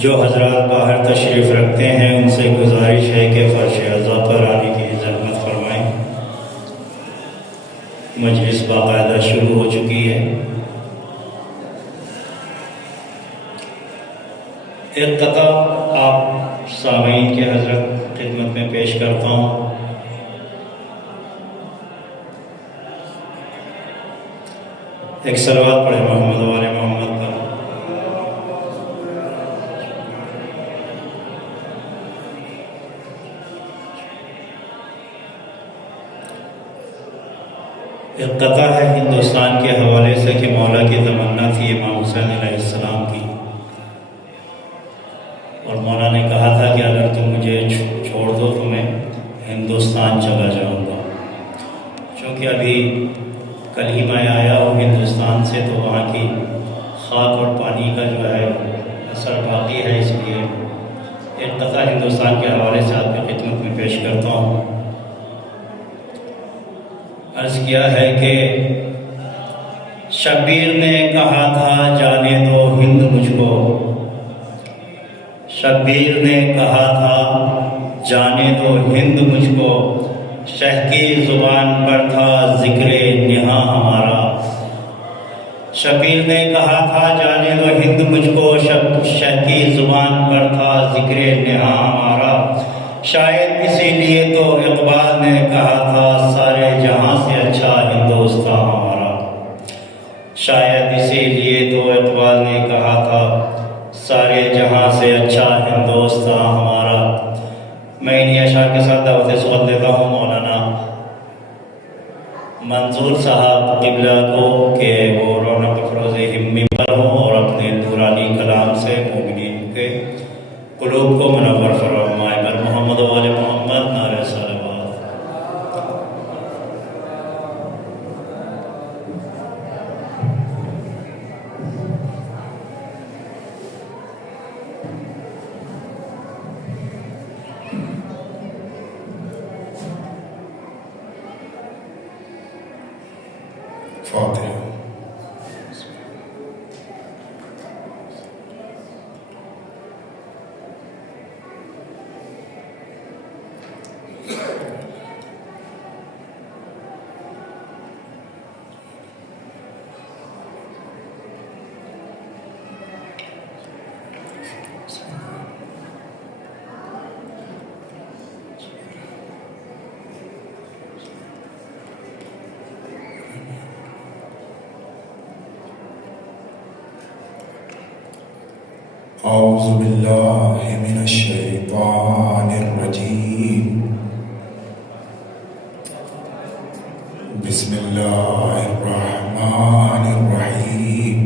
جو حضرات باہر تشریف رکھتے ہیں ان سے گزارش ہے کہ فرش اعضا پر آنے کی زحمت فرمائیں۔ مجلس باقاعدہ شروع ہو چکی ہے۔ ایک قطع آپ سامعین کے حضرت خدمت میں پیش کرتا ہوں۔ ایک صلوات پڑھیں محمد و آل محمد پر۔ ایک قطع ہے ہندوستان کے حوالے سے کہ مولا کی تمنا تھی امام حسین علیہ السلام کی، اور مولا نے کہا تھا کہ اگر تم مجھے چھوڑ دو تو میں ہندوستان چلا جاؤں گا۔ چونکہ ابھی کل ہی میں آیا ہوں ہندوستان سے، تو وہاں کی خاک اور پانی کا جو ہے اثر باقی ہے، اس لیے ایک قطع ہندوستان کے حوالے سے آپ کی خدمت میں پیش کرتا ہوں۔ عرض کیا ہے کہ شبیر نے کہا تھا جانے دو ہند مجھ کو، شبیر نے کہا تھا جانے دو ہند مجھ کو، شہ کی زبان پر تھا ذکر نہاں ہمارا۔ شبیر نے کہا تھا جانے دو ہند مجھ کو، شہ کی زبان پر تھا ذکر نہاں ہمارا۔ شاید اسی لیے تو اقبال نے کہا تھا سارے جہاں سے اچھا ہندوستان ہمارا۔ شاید اسی لیے تو اقبال نے کہا تھا سارے جہاں سے اچھا ہندوستان ہمارا۔ میں انہی اشعار کے ساتھ دعوت سبق دیتا ہوں مولانا منظور صاحب قبلہ کو کہ وہ رونق افروز ہمی پر ہوں اور اپنے نورانی کلام سے مومنین کے قلوب کو منور فرمائے۔ پر محمد و آل محمد نعرہ صلوات۔ فاتحہ۔ اعوذ باللہ من الشیطان الرجیم، بسم اللہ الرحمن الرحیم،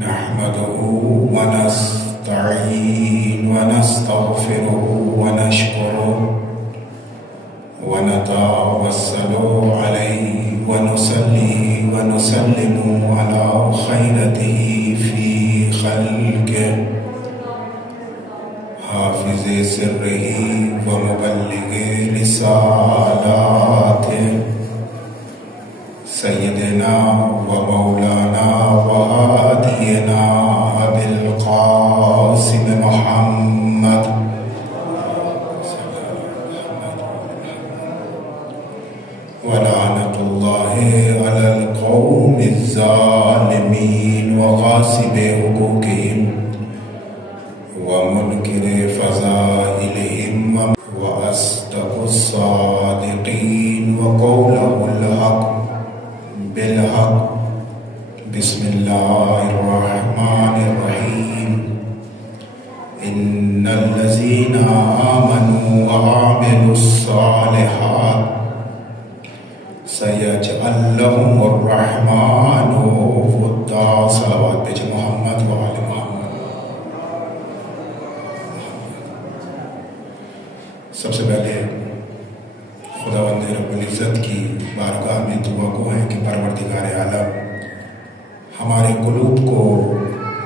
نحمده ونستعین ونستغفره ونشکره ونتوسل علیہ ونصلی ونسلم علی خیرته فی خلقه حافظ سرہ ومبلغ رسالاته سیدنا ومولانا وہادینا ابوالقاسم محمد ولعنۃ اللہ علی القوم الظالمین وغاصب حقوقہم ومنکر فضائلہم واصدق الصادقین وقولہ الحق بالحق۔ بسم اللہ الرحمن الرحیم، ان الذین آمنوا وعملوا الصالحات سیجعل لهم الرحمن ودا۔ صلوات پیچھے محمد و آل محمد۔ سب سے پہلے خداوند رب العزت کی بارگاہ میں دعا گو ہے کہ پروردگار عالم ہمارے قلوب کو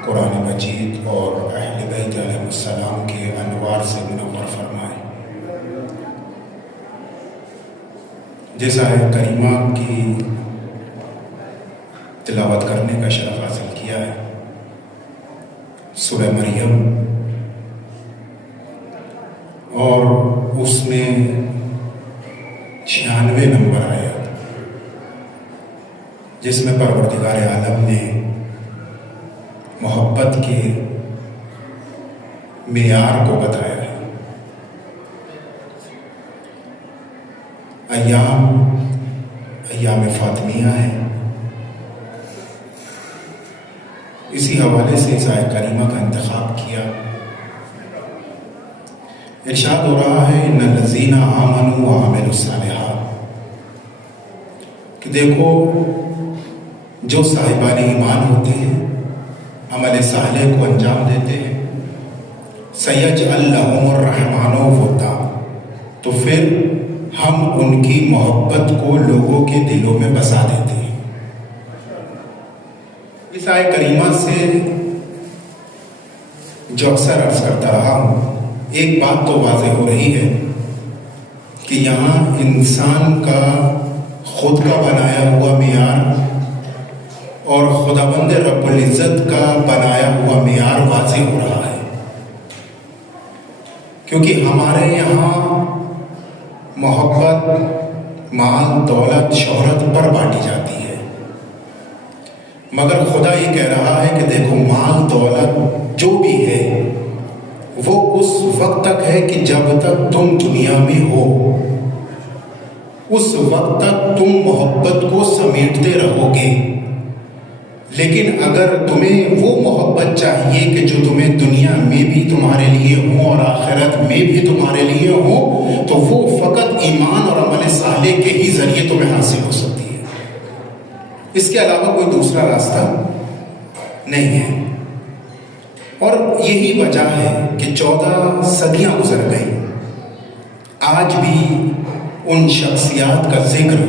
قرآن مجید اور اہل بیت علیہ السلام کے انوار سے منور فرمائے۔ جس آیت کریمہ کی تلاوت کرنے کا شرف حاصل کیا ہے، سورہ مریم، اور اس میں 96 نمبر آیت، جس میں پروردگار عالم نے محبت کے معیار کو بتایا ہے۔ ایام فاطمیہ ہے۔ اسی حوالے سے اس آیت کریمہ کا انتخاب کیا۔ ارشاد ہو رہا ہے ان الذین آمنوا وعملوا الصالحات، کہ دیکھو جو صاحبان ایمان ہوتے ہیں، عمل صالح کو انجام دیتے ہیں، سیجعل لہم الرحمن ودا، تو پھر ہم ان کی محبت کو لوگوں کے دلوں میں بسا دیتے ہیں۔ اس آیت کریمہ سے جو اکثر عرض کرتا رہا ہوں، ایک بات تو واضح ہو رہی ہے کہ یہاں انسان کا خود کا بنایا ہوا معیار اور خداوند رب العزت کا بنایا ہوا معیار واضح ہو رہا ہے، کیونکہ ہمارے یہاں محبت مال دولت شہرت پر بانٹی جاتی ہے، مگر خدا یہ کہہ رہا ہے کہ دیکھو مال دولت جو بھی ہے وہ اس وقت تک ہے کہ جب تک تم دنیا میں ہو، اس وقت تک تم محبت کو سمیٹتے رہو گے۔ لیکن اگر تمہیں وہ محبت چاہیے کہ جو تمہیں دنیا میں بھی تمہارے لیے ہو اور آخرت میں بھی تمہارے لیے ہو، تو وہ فقط ایمان اور عمل صالح کے ہی ذریعے تمہیں حاصل ہو سکتی ہے، اس کے علاوہ کوئی دوسرا راستہ نہیں ہے۔ اور یہی وجہ ہے کہ 14 صدیاں گزر گئی، آج بھی ان شخصیات کا ذکر،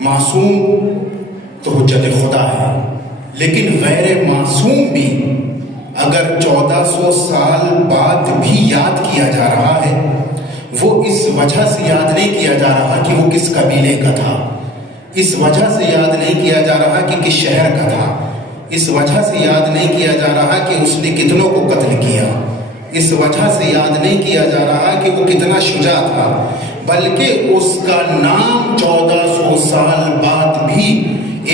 معصوم تو حجت خدا ہے، لیکن غیر معصوم بھی اگر 1400 سال بعد بھی یاد کیا جا رہا ہے، وہ اس وجہ سے یاد نہیں کیا جا رہا کہ وہ کس قبیلے کا تھا، اس وجہ سے یاد نہیں کیا جا رہا کہ کس شہر کا تھا، اس وجہ سے یاد نہیں کیا جا رہا کہ اس نے کتنوں کو قتل کیا، اس وجہ سے یاد نہیں کیا جا رہا کہ وہ کتنا شجاع تھا، بلکہ اس کا نام 1400 سال بعد بھی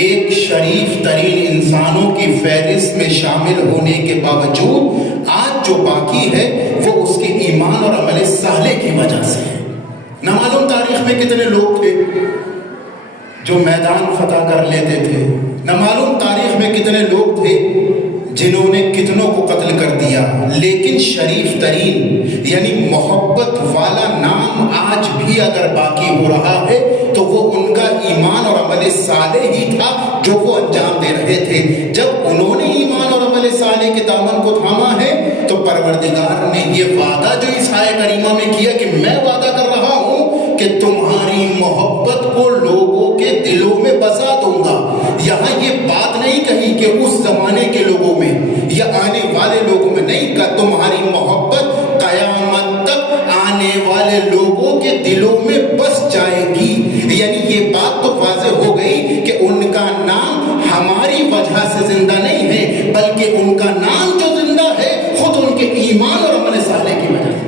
ایک شریف ترین انسانوں کی فہرست میں شامل ہونے کے باوجود آج جو باقی ہے وہ اس کے ایمان اور عمل صالح کی وجہ سے ہے۔ نہ معلوم تاریخ میں کتنے لوگ تھے جو میدان فتح کر لیتے تھے، نہ معلوم تاریخ میں کتنے لوگ تھے جنہوں نے کتنوں کو قتل کر دیا، لیکن شریف ترین یعنی محبت والا نام آج بھی اگر باقی ہو رہا ہے تو وہ ان کا ایمان اور عمل صالح ہی تھا جو وہ انجام دے رہے تھے۔ جب انہوں نے ایمان اور عمل صالح کے دامن کو تھاما ہے تو پروردگار نے یہ وعدہ جو اس آیت کریمہ میں کیا کہ میں وعدہ کر رہا ہوں کہ تمہاری محبت کو لوگوں کے دلوں میں بسا دوں گا۔ یہاں یہ بات نہیں کہی کہ اس زمانے کے لوگوں میں یا آنے والے لوگوں میں، نہیں کہا تمہاری محبت قیامت تک آنے والے لوگوں کے دلوں میں بس جائے گی۔ یعنی یہ بات تو واضح ہو گئی کہ ان کا نام ہماری وجہ سے زندہ نہیں ہے، بلکہ ان کا نام جو زندہ ہے خود ان کے ایمان اور عمل صالح کی وجہ سے،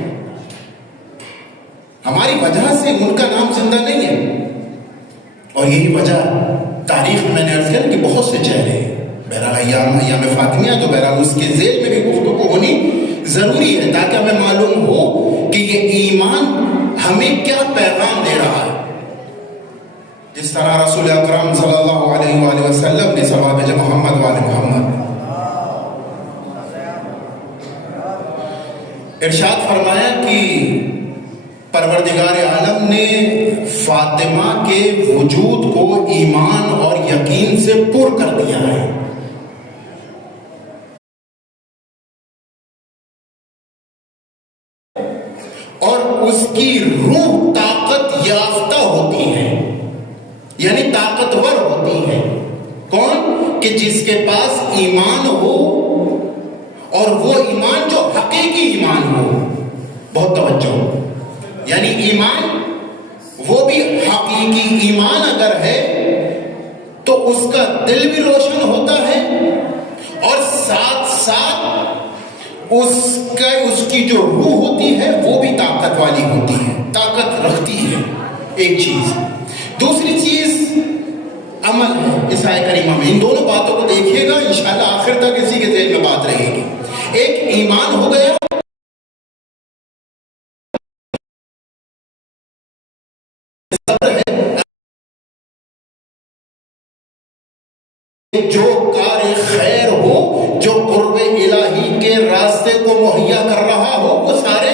ہماری وجہ سے ان کا نام زندہ نہیں ہے۔ اور یہی وجہ تاریخ میں نے عرض کیا کہ بہت سے چہرے، بہرحال ایام فاطمیہ تو بہرحال اس کے ذیل میں بھی گفتگو ہونی ضروری ہے تاکہ ہمیں معلوم ہو کہ یہ ایمان ہمیں کیا پیغام دے رہا ہے۔ جس طرح رسول اکرم صلی اللہ علیہ وآلہ وسلم نے صلوات بھیجا محمد والے محمد، ارشاد فرمایا کہ پروردگار عالم نے فاطمہ کے وجود کو ایمان اور یقین سے پر کر دیا ہے۔ اور اس کی روح طاقت یافتہ ہوتی ہے، یعنی طاقتور ہوتی ہے۔ کون؟ کہ جس کے پاس ایمان ہو، اور وہ ایمان جو حقیقی ایمان ہو۔ بہت توجہ، یعنی ایمان وہ بھی حقیقی ایمان اگر ہے تو اس کا دل بھی روشن ہوتا ہے اور ساتھ ساتھ اس کی جو روح ہوتی ہے وہ بھی طاقت والی ہوتی ہے، طاقت رکھتی ہے، ایک چیز۔ دوسری چیز عمل ہے اس آیت کریمہ میں۔ ان دونوں باتوں کو دیکھیے گا انشاءاللہ آخر تک اسی کے ذہن میں بات رہے گی۔ ایک ایمان ہو گیا، جو کار خیر ہو، جو قرب الہی کے راستے کو مہیا کر رہا ہو، وہ سارے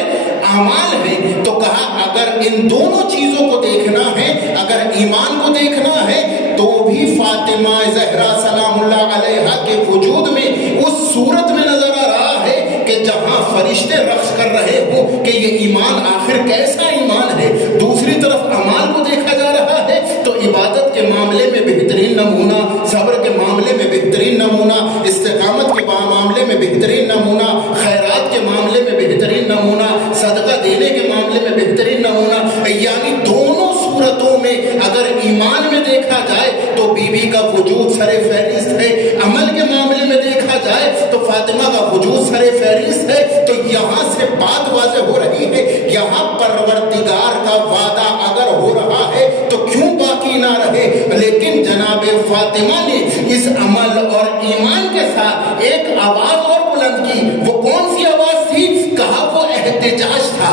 اعمال ہیں۔ تو کہا اگر ان دونوں چیزوں کو دیکھنا ہے، اگر ایمان کو دیکھنا ہے، تو بھی فاطمہ زہرا سلام اللہ علیہا کے وجود میں اس صورت میں نظر آ رہا ہے کہ جہاں فرشتے رقص کر رہے ہو کہ یہ ایمان آخر کیسا ایمان ہے۔ دوسری طرف اعمال کو دیکھا جا رہا ہے تو عبادت کے معاملے میں بہترین نمونہ، صبر کے معاملے میں بہترین نمونہ، استقامت کے معاملے میں بہترین نمونہ، خیرات کے معاملے میں بہترین نمونہ، صدقہ دینے کے معاملے میں بہترین نمونہ۔ یعنی دونوں صورتوں میں اگر ایمان میں دیکھا جائے تو بی بی کا وجود سر فہرست ہے، عمل کے معاملے میں دیکھا جائے تو فاطمہ کا وجود سر فہرست ہے۔ تو یہاں سے بات واضح ہو رہی ہے، یہاں پروردگار کا وعدہ اگر ہو رہا ہے تو کیوں باقی نہ رہے؟ لیکن جناب فاطمہ نے اس عمل اور ایمان کے ساتھ ایک آواز اور بلند کی۔ وہ کون سی آواز تھی؟ کہا وہ احتجاج تھا۔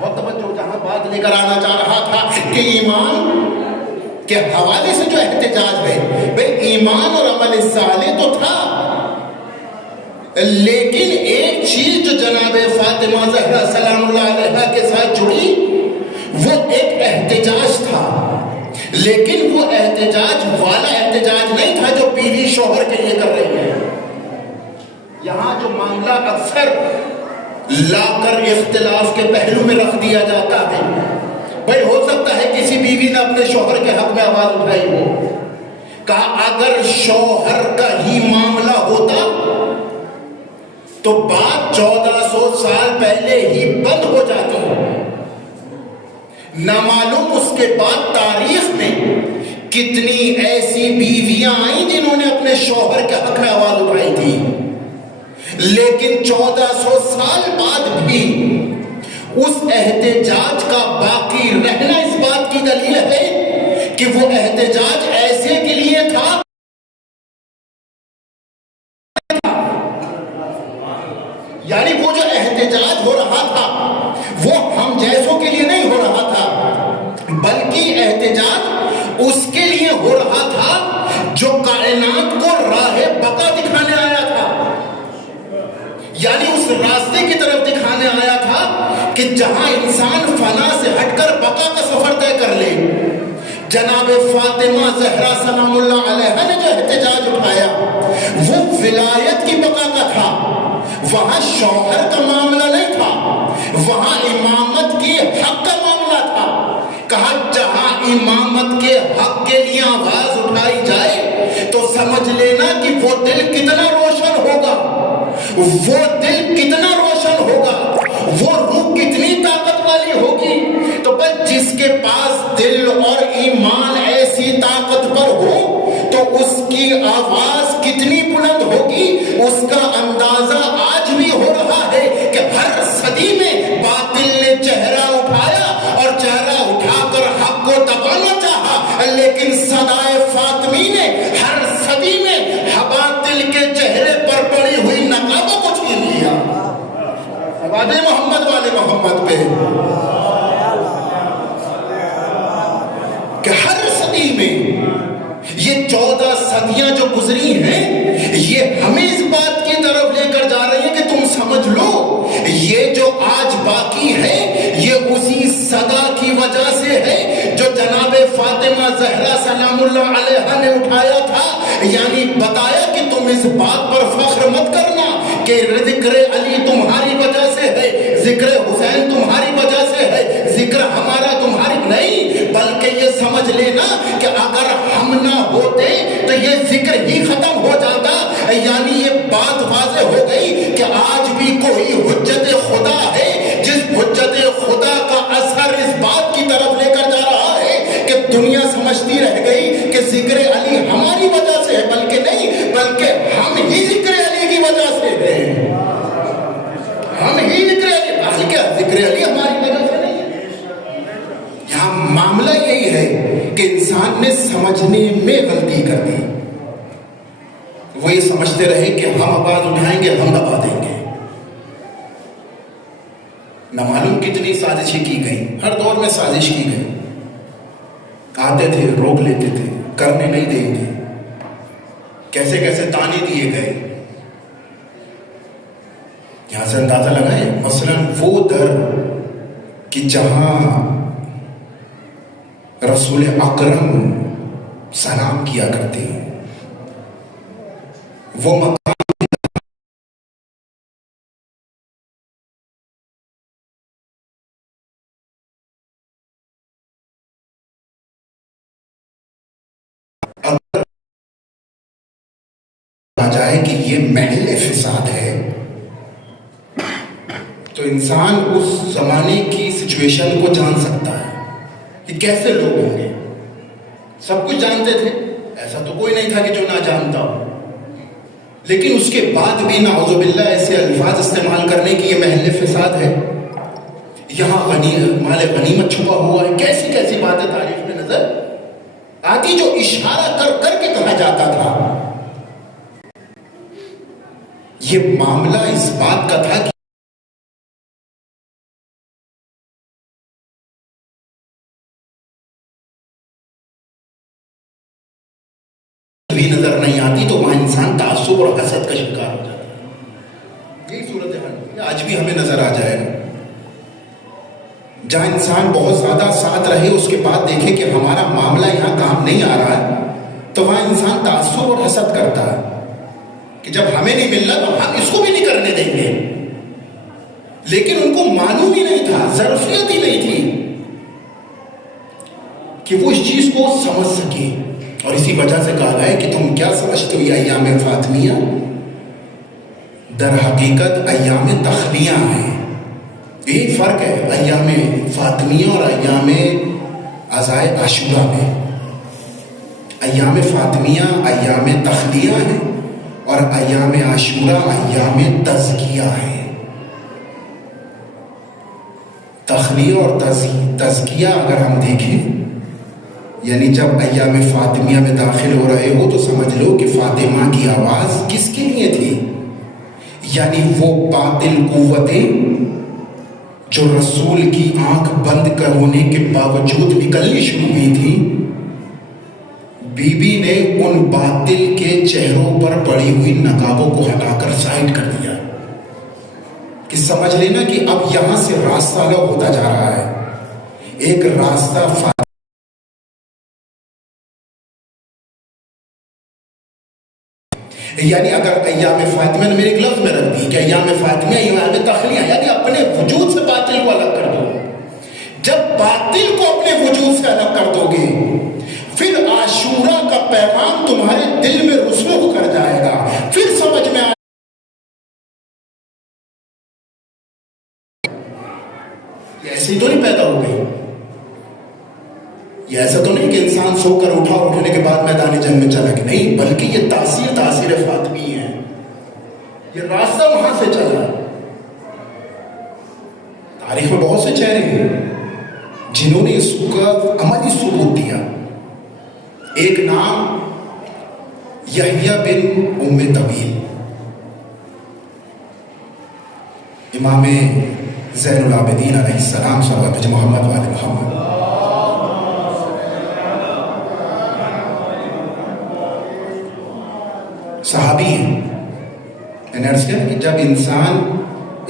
بہت توجہ، جہاں بات لے کر آنا چاہ رہا تھا کہ ایمان کے حوالے سے جو احتجاج ہے، بھئی ایمان اور عمل صالح تو تھا، لیکن ایک چیز جو جناب فاطمہ زہرا سلام اللہ علیہا کے ساتھ جڑی وہ ایک احتجاج تھا، لیکن وہ احتجاج والا احتجاج نہیں تھا جو بیوی شوہر کے لیے کر رہی ہے۔ یہاں جو معاملہ اکثر لا کر اختلاف کے پہلو میں رکھ دیا جاتا ہے، بھائی ہو سکتا ہے کسی بیوی نے اپنے شوہر کے حق میں آواز اٹھائی ہو، کہا اگر شوہر کا ہی معاملہ ہوتا تو بات 1400 سال پہلے ہی بند ہو جاتی۔ نہ معلوم اس کے بعد تاریخ میں کتنی ایسی بیویاں آئیں جنہوں نے اپنے شوہر کے حق میں آواز اٹھائی تھی، لیکن 1400 سال بعد بھی اس احتجاج کا باقی رہنا اس بات کی دلیل ہے کہ وہ احتجاج ایسے کے لیے تھا، یعنی وہ جو احتجاج ہو رہا تھا وہ ہم جیسوں کے لیے نہیں ہو رہا تھا، بلکہ احتجاج اس کے لیے ہو رہا تھا جو کائنات کو راہ بقا دکھانے آیا تھا، یعنی اس راستے کی طرف دکھانے آیا تھا کہ جہاں انسان فنا سے ہٹ کر بقا کا سفر طے کر لے۔ جناب فاطمہ زہرا سلام اللہ علیہا نے جو احتجاج اٹھایا وہ ولایت کی بقا کا تھا، وہاں شوہر کا معاملہ نہیں تھا، وہاں امامت کے حق کا معاملہ تھا۔ کہا جہاں امامت کے حق کے لیے آواز اٹھائی جائے تو سمجھ لینا کہ وہ دل کتنا روشن ہوگا، وہ دل کتنا روشن ہوگا، وہ روح کتنی طاقت والی ہوگی۔ تو بس جس کے پاس دل اور ایمان ایسی طاقت پر ہو تو اس کی آواز کتنی بلند ہوگی، اس کا اندازہ آج بھی ہو رہا ہے کہ ہر صدی میں باطل نے چہرہ اٹھایا اور چہرہ اٹھا کر حق کو دبانا چاہا، لیکن صدائے فاطمی نے ہر صدی میں باطل کے چہرے پر پڑی ہوئی نقابوں کو چھین لیا۔ وعدے محمد والے محمد پہ کہ ہر صدی میں یہ 14 صدیاں جو گزری ہیں یہ ہمیں اس بات کی طرف لے کر جا رہی ہیں کہ تم سمجھ لو یہ جو آج باقی ہے یہ اسی صدا کی وجہ سے ہے جو جناب فاطمہ زہرا سلام اللہ علیہا نے اٹھایا تھا، یعنی بتایا کہ تم اس بات پر فخر مت کرنا کہ ذکر علی تمہاری وجہ سے ہے، ذکر حسین تمہاری وجہ سے ہے، ذکر ہمارا تمہاری نہیں، بلکہ یہ سمجھ لینا کہ اگر ہم نہ ہوتے تو یہ ذکر ہی ختم ہو جاتا۔ یعنی یہ بات واضح ہو گئی کہ آج بھی کوئی حجت خدا ہے جس حجت خدا کا اثر اس بات کی طرف لے کر جا رہا ہے کہ دنیا سمجھتی رہ گئی کہ ذکر علی ہماری وجہ سے ہے، بلکہ نہیں، بلکہ ہم ہی ذکر وجہ سے ہے، ہم ہی ذکر علی، کیا ذکر علی ہماری وجہ سے نہیں ہے؟ یہاں معاملہ یہی ہے کہ انسان نے سمجھنے میں غلطی کر دی، وہ یہ سمجھتے رہے کہ ہم آواز اٹھائیں گے ہم دبا دیں گے۔ نہ معلوم کتنی سازشیں کی گئی، ہر دور میں سازش کی گئی، آتے تھے روک لیتے تھے، کرنے نہیں دیں گے، کیسے کیسے تانے دیے گئے۔ یہاں سے اندازہ لگائیں، مثلاً وہ در کہ جہاں رسول اکرم سلام کیا کرتے ہیں، وہ مقام آ جائے کہ یہ محل فساد ہے، تو انسان اس زمانے کی سچویشن کو جان سکتا ہے کہ کیسے لوگ ہوں گے۔ سب کچھ جانتے تھے، ایسا تو کوئی نہیں تھا کہ جو نہ جانتا ہو، لیکن اس کے بعد بھی نعوذ باللہ ایسے الفاظ استعمال کرنے کی یہ محل فساد ہے، یہاں مال غنیمت چھپا ہوا ہے، کیسی کیسی باتیں تاریخ میں نظر آتی جو اشارہ کر کر کے کہا جاتا تھا۔ یہ معاملہ اس بات کا تھا کہ بھی نظر نہیں آتی تو وہاں انسان تعصب اور حسد کا شکار ہو جاتا ہے۔ یہی صورتحال آج بھی ہمیں نظر آ جائے گا، جہاں انسان بہت زیادہ ساتھ رہے اس کے بعد دیکھے کہ ہمارا معاملہ یہاں کام نہیں آ رہا ہے، تو وہاں انسان تعصب اور حسد کرتا ہے کہ جب ہمیں نہیں مل رہا تو ہم اس کو بھی نہیں کرنے دیں گے۔ لیکن ان کو معلوم ہی نہیں تھا، ظرفیت ہی نہیں تھی کہ وہ اس چیز کو سمجھ سکے، اور اسی وجہ سے کہا گیا کہ تم کیا سمجھتے ہو یہ ایام فاطمیہ؟ در حقیقت ایام تخلیہ ہیں۔ ایک فرق ہے ایام فاطمیہ اور ایام عزائے عاشورہ میں۔ ایام فاطمیہ ایام تخلیہ ہیں اور ایام عاشورہ ایام تزکیہ ہے۔ تخلیہ اور تزکیہ اگر ہم دیکھیں، یعنی جب ایام فاطمیہ میں داخل ہو رہے ہو تو سمجھ لو کہ فاطمہ کی آواز کس کے لیے تھی؟ یعنی وہ باطل قوتیں جو رسول کی آنکھ بند ہونے کے باوجود نکلنی شروع ہوئی تھی، بی بی نے ان باطل کے چہروں پر پڑی ہوئی نقابوں کو ہٹا کر سائڈ کر دیا کہ سمجھ لینا کہ اب یہاں سے راستہ الگ ہوتا جا رہا ہے۔ ایک راستہ یعنی اگر ایام فاطمہ نے میرے ایک لفظ میں رکھ دی کہ ایام فاطمہ ایام تخلیہ، یعنی اپنے وجود سے باطل کو الگ کر دو۔ جب باطل کو اپنے وجود سے الگ کر دو گے پھر عاشورہ کا پیغام تمہارے دل میں رسوخ کر جائے گا، پھر سمجھ میں آئے یہ ایسی تو نہیں پیدا ہو گئی، یہ ایسا تو نہیں کہ انسان سو کر اٹھا اور اٹھنے کے بعد میدان جنگ میں چلا گیا، نہیں، بلکہ یہ تاثیر فاطمی ہے، یہ راستہ وہاں سے چلا۔ تاریخ میں بہت سے چہرے ہیں جنہوں نے اس کا عملی ثبوت دیا۔ ایک نام یحییٰ بن ام طویل، امام زین العابدین علیہ السلام صلی محمد والے محمد، صحابی ہیں۔ میں نے عرض کیا کہ جب انسان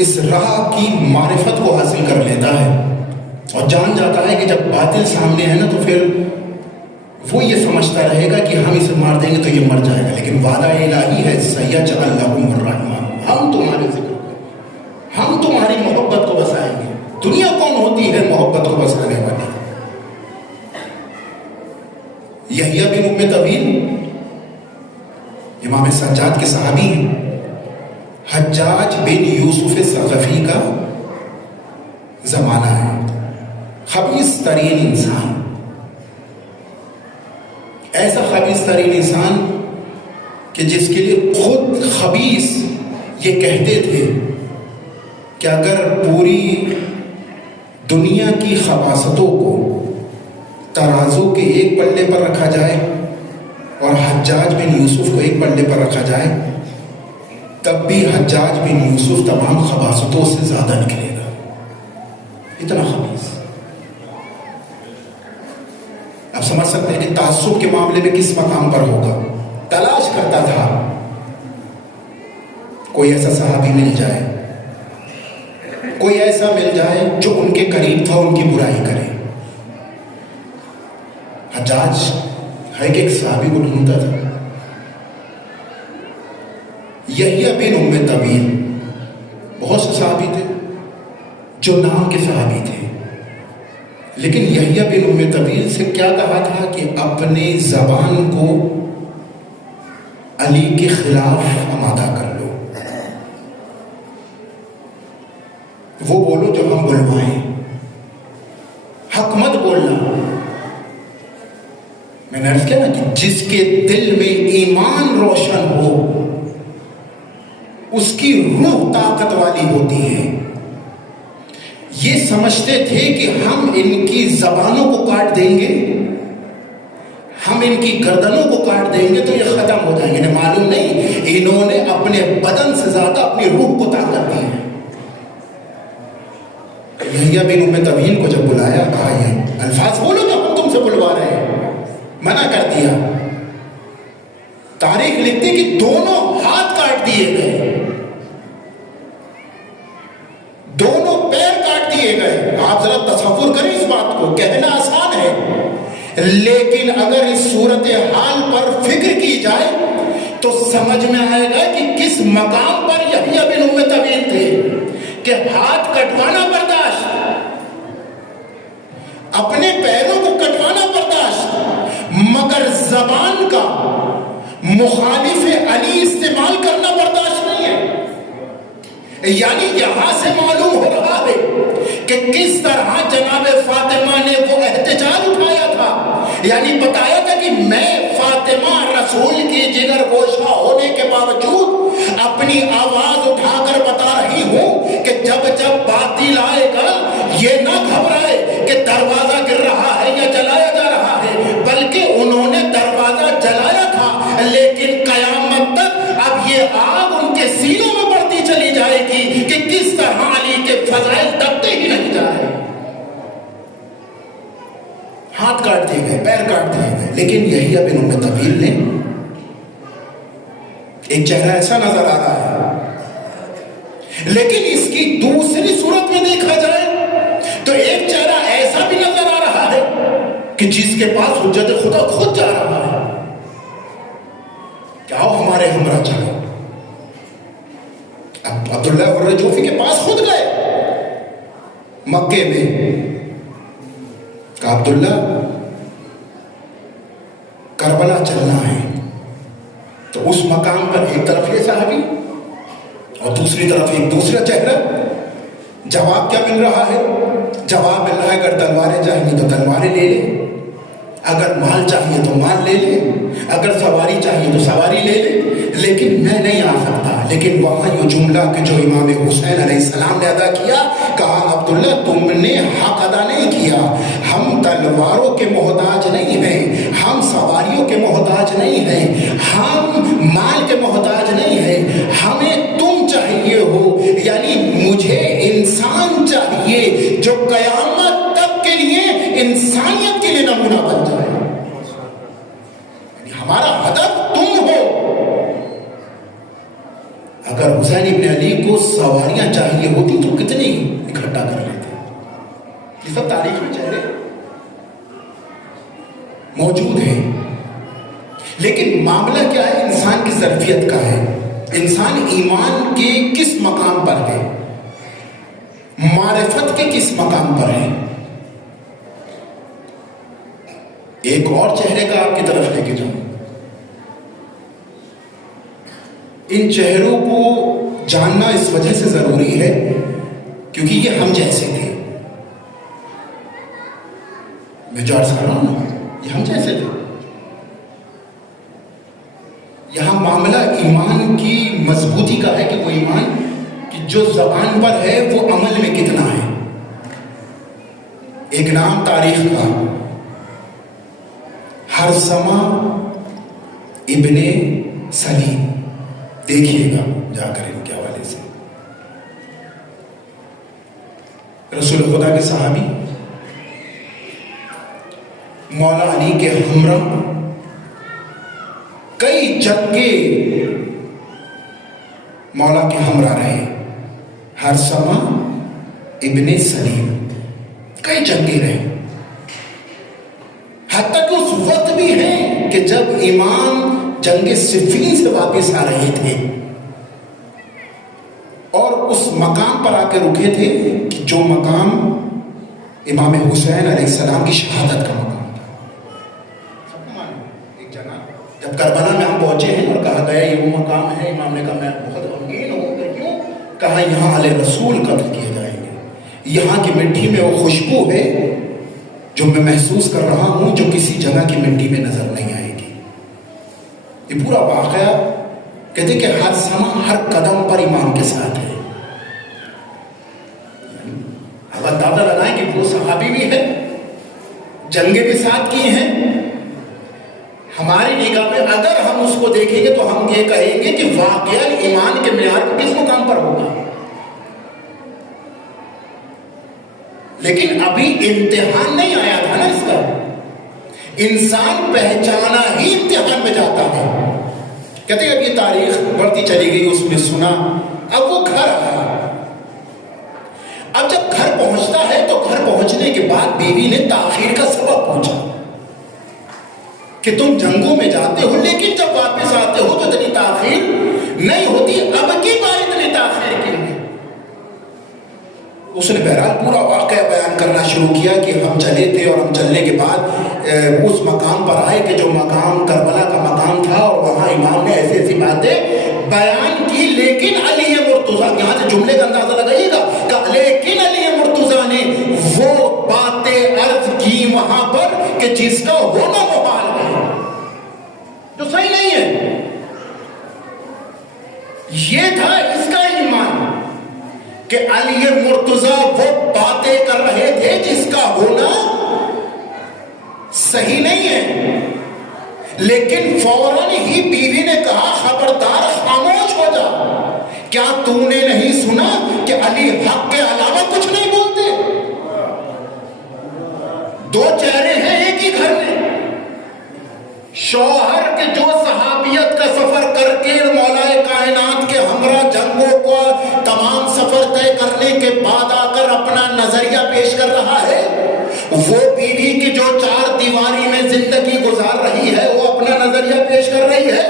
اس راہ کی معرفت کو حاصل کر لیتا ہے اور جان جاتا ہے کہ جب باطل سامنے ہے نا تو پھر وہ یہ سمجھتا رہے گا کہ ہم اسے مار دیں گے تو یہ مر جائے گا، لیکن وعدہ الہی ہے سیجعل لکم الرحمن، ہم تمہارے ذکر کو، ہم تمہاری محبت کو بسائیں گے۔ دنیا کون ہوتی ہے محبت کو بسانے والی؟ یحییٰ بن ام طویل امام سجاد کے صحابی ہیں۔ حجاج بن یوسف ثقفی کا زمانہ ہے، خبیث ترین انسان، ایسا خبیث ترین انسان کہ جس کے لیے خود خبیث یہ کہتے تھے کہ اگر پوری دنیا کی خباثتوں کو ترازو کے ایک پلے پر رکھا جائے اور حجاج بن یوسف کو ایک پلے پر رکھا جائے تب بھی حجاج بن یوسف تمام خباثتوں سے زیادہ نکلے گا، اتنا خبیث۔ اب سمجھ سکتے ہیں کہ تعصب کے معاملے میں کس مقام پر ہوگا۔ تلاش کرتا تھا کوئی ایسا صحابی مل جائے، کوئی ایسا مل جائے جو ان کے قریب تھا، ان کی برائی کرے۔ حجاج ہے کہ ایک صحابی کو ڈھونڈتا تھا، یحییٰ بن ام طویل، بہت سے صحابی تھے جو نام کے صحابی تھے، لیکن یحییٰ بن ام طویل سے کیا کہا تھا کہ اپنے زبان کو علی کے خلاف آمادہ کر لو، وہ بولو جو ہم بلوائیں، حق مت بولنا۔ میں نے عرض کیا نا کہ جس کے دل میں ایمان روشن ہو اس کی روح طاقت والی ہوتی ہے۔ یہ سمجھتے تھے کہ ہم ان کی زبانوں کو کاٹ دیں گے، ہم ان کی گردنوں کو کاٹ دیں گے تو یہ ختم ہو جائیں گے۔ انہیں معلوم نہیں انہوں نے اپنے بدن سے زیادہ اپنی روح کو طاقت دی ہے۔ یحییٰ بن ام طویل کو جب بلایا، کہا یہ الفاظ بولو جو ہم تم سے بلوا رہے ہیں، منع کر دیا۔ تاریخ لکھتے کہ دونوں ہاتھ کاٹ دیے گئے، دونوں پیر کاٹ دیے گئے۔ آپ ذرا تصور کریں اس بات کو، کہنا آسان ہے لیکن اگر اس صورتحال پر فکر کی جائے تو سمجھ میں آئے گا کہ کس مقام پر یحییٰ بن ام طویل تھے کہ ہاتھ کٹوانا برداشت، اپنے پیروں کو کٹوانا برداشت، مگر زبان کا مخالف علی استعمال کرنا برداشت نہیں ہے۔ یعنی یہاں سے معلوم ہو رہا ہے کہ کس طرح جناب فاطمہ نے وہ احتجاج اٹھایا تھا، یعنی بتایا تھا کہ میں فاطمہ رسول کی جگر گوشہ ہونے کے باوجود اپنی آواز اٹھا کر بتا رہی ہوں کہ جب جب باطل آئے گا یہ نہ گھبرائے کہ دروازہ گر رہا ہے یا جلایا جا رہا ہے، بلکہ انہوں نے دروازہ جلایا تھا، لیکن قیامت تک اب یہ آگ ان کے سینوں میں بڑھتی چلی جائے گی کہ کس طرح علی کے فضائل دبتے ہی نہیں جا رہے۔ ہاتھ کاٹ دیے گئے، پیر کاٹ دیے گئے، لیکن یحییٰ بن ام طویل نے ایک چہرہ ایسا نظر آ رہا ہے، لیکن اس کی دوسری صورت میں دیکھا جائے تو ایک چہرہ ایسا بھی نظر آ رہا ہے کہ جس کے پاس حجت خدا خود جا رہا ہے کہ آؤ ہمارے ہمراہ چلو۔ اب عبداللہ الرجوفی کے پاس خود گئے مکے میں، کہا عبداللہ کربلا چلنا ہے، تو اس مقام پر ایک طرف یہ صحابی اور دوسری طرف ایک دوسرا چہرہ۔ جواب کیا مل رہا ہے؟ جواب مل رہا ہے اگر تلواریں چاہیے تو تلواریں لے لیں، اگر مال چاہیے تو مال لے لیں، اگر سواری چاہیے تو سواری لے لیں، لیکن میں نہیں آ سکتا۔ لیکن وہاں یہ جملہ کہ جو امام حسین علیہ السلام نے ادا کیا، کہا عبداللہ تم نے حق ادا نہیں کیا، ہم تلواروں کے محتاج نہیں ہیں، ہم سواریوں کے محتاج نہیں ہیں، ہم مال کے محتاج نہیں ہیں، ہمیں تم چاہیے ہو، یعنی مجھے انسان چاہیے جو قیامت تک کے لیے انسانیت کے لیے نمونہ بن جائے۔ ہمارا ہدف تم ہو۔ اگر حسین ابن علی کو سواریاں چاہیے ہوتی تو کتنی اکٹھا کر لیتے۔ یہ سب تاریخ میں چہرے موجود ہیں، لیکن معاملہ کیا ہے؟ انسان کی ظرفیت کا ہے، انسان ایمان کے کس مقام پر ہے، معرفت کے کس مقام پر ہے۔ ایک اور چہرے کا آپ کی طرف لے کے جاؤں۔ ان چہروں کو جاننا اس وجہ سے ضروری ہے کیونکہ یہ ہم جیسے تھے۔ میں جو عرض کر رہا ہوں نا، یہ ہم جیسے تھے، یہاں معاملہ ایمان کی مضبوطی کا ہے کہ وہ ایمان کہ جو زبان پر ہے وہ عمل میں کتنا ہے. ایک نام تاریخ کا، ہرثمہ ابن سلیم، دیکھیے گا جا کر ان کے حوالے سے. رسول خدا کے صحابی، مولا علی کے ہمراہ، کئی جگہ مولا کے ہمراہ رہے. ہرثمہ ابن سلیم کئی جنگیں رہے، حتیٰ کہ اس وقت بھی ہے کہ جب امام جنگ صفین سے واپس آ رہے تھے اور اس مقام پر آ کے رکے تھے کہ جو مقام امام حسین علیہ السلام کی شہادت کا مقام تھا. ایک جگہ جب کربلا میں ہم پہنچے ہیں اور کہا گیا یہ وہ مقام ہے، امام نے کہا میں بہت غمگین ہوں. کیوں؟ کہا یہاں آل رسول قتل کیے جائیں گے، یہاں کی مٹی میں وہ خوشبو ہے جو میں محسوس کر رہا ہوں جو کسی جگہ کی مٹی میں نظر نہیں آئے گی. یہ پورا واقعہ کہتے کہ ہر سماں ہر قدم پر امام کے ساتھ ہے. اب اندازہ لگائیں کہ وہ صحابی بھی ہے، جنگیں بھی ساتھ کی ہیں. ہماری نگاہ میں اگر ہم اس کو دیکھیں گے تو ہم یہ کہیں گے کہ واقعہ ایمان کے معیار پر کس مقام پر ہوگا. لیکن ابھی امتحان نہیں آیا تھا نا اس کا. انسان پہچانا ہی امتحان میں جاتا ہے. کہتے ہیں اب یہ تاریخ بڑھتی چلی گئی، اس میں سنا. اب وہ گھر آیا. اب جب گھر پہنچتا ہے تو گھر پہنچنے کے بعد بیوی نے تاخیر کا سبب پوچھا کہ تم جنگوں میں جاتے ہو لیکن جب واپس آتے ہو تو اتنی تاخیر نہیں ہوتی، اب کی بار اتنی تاخیر کی ہے. اس نے بہرحال پورا واقعہ بیان کرنا شروع کیا کہ ہم چلے تھے اور ہم چلنے کے بعد اس مقام پر آئے کہ جو مقام کربلا کا مقام تھا اور وہاں امام نے ایسی ایسی باتیں بیان کی. لیکن علی مرتضیٰ، یہاں سے جملے کا اندازہ لگائیے گا کہ لیکن علی مرتضیٰ نے وہ باتیں عرض کی وہاں پر کہ جس کا ہونا محال ہے، جو صحیح نہیں ہے. یہ تھا اس کا ایمان کہ علی مرتضیٰ وہ باتیں کر رہے تھے جس کا ہونا صحیح نہیں ہے. لیکن فوراً ہی بیوی نے کہا خبردار خاموش ہو جا، کیا تو نے نہیں سنا کہ علی حق کے علاوہ کچھ نہیں بولتے؟ دو چہرے ہیں ایک ہی گھر میں. شوہر کے جو صحابیت کا سفر کر کے مولا کائنات کے ہمراہ جنگوں کو تمام سفر طے کرنے کے بعد آ کر اپنا نظریہ پیش کر رہا ہے، وہ بیوی کی جو چار دیواری میں زندگی گزار رہی ہے وہ اپنا نظریہ پیش کر رہی ہے.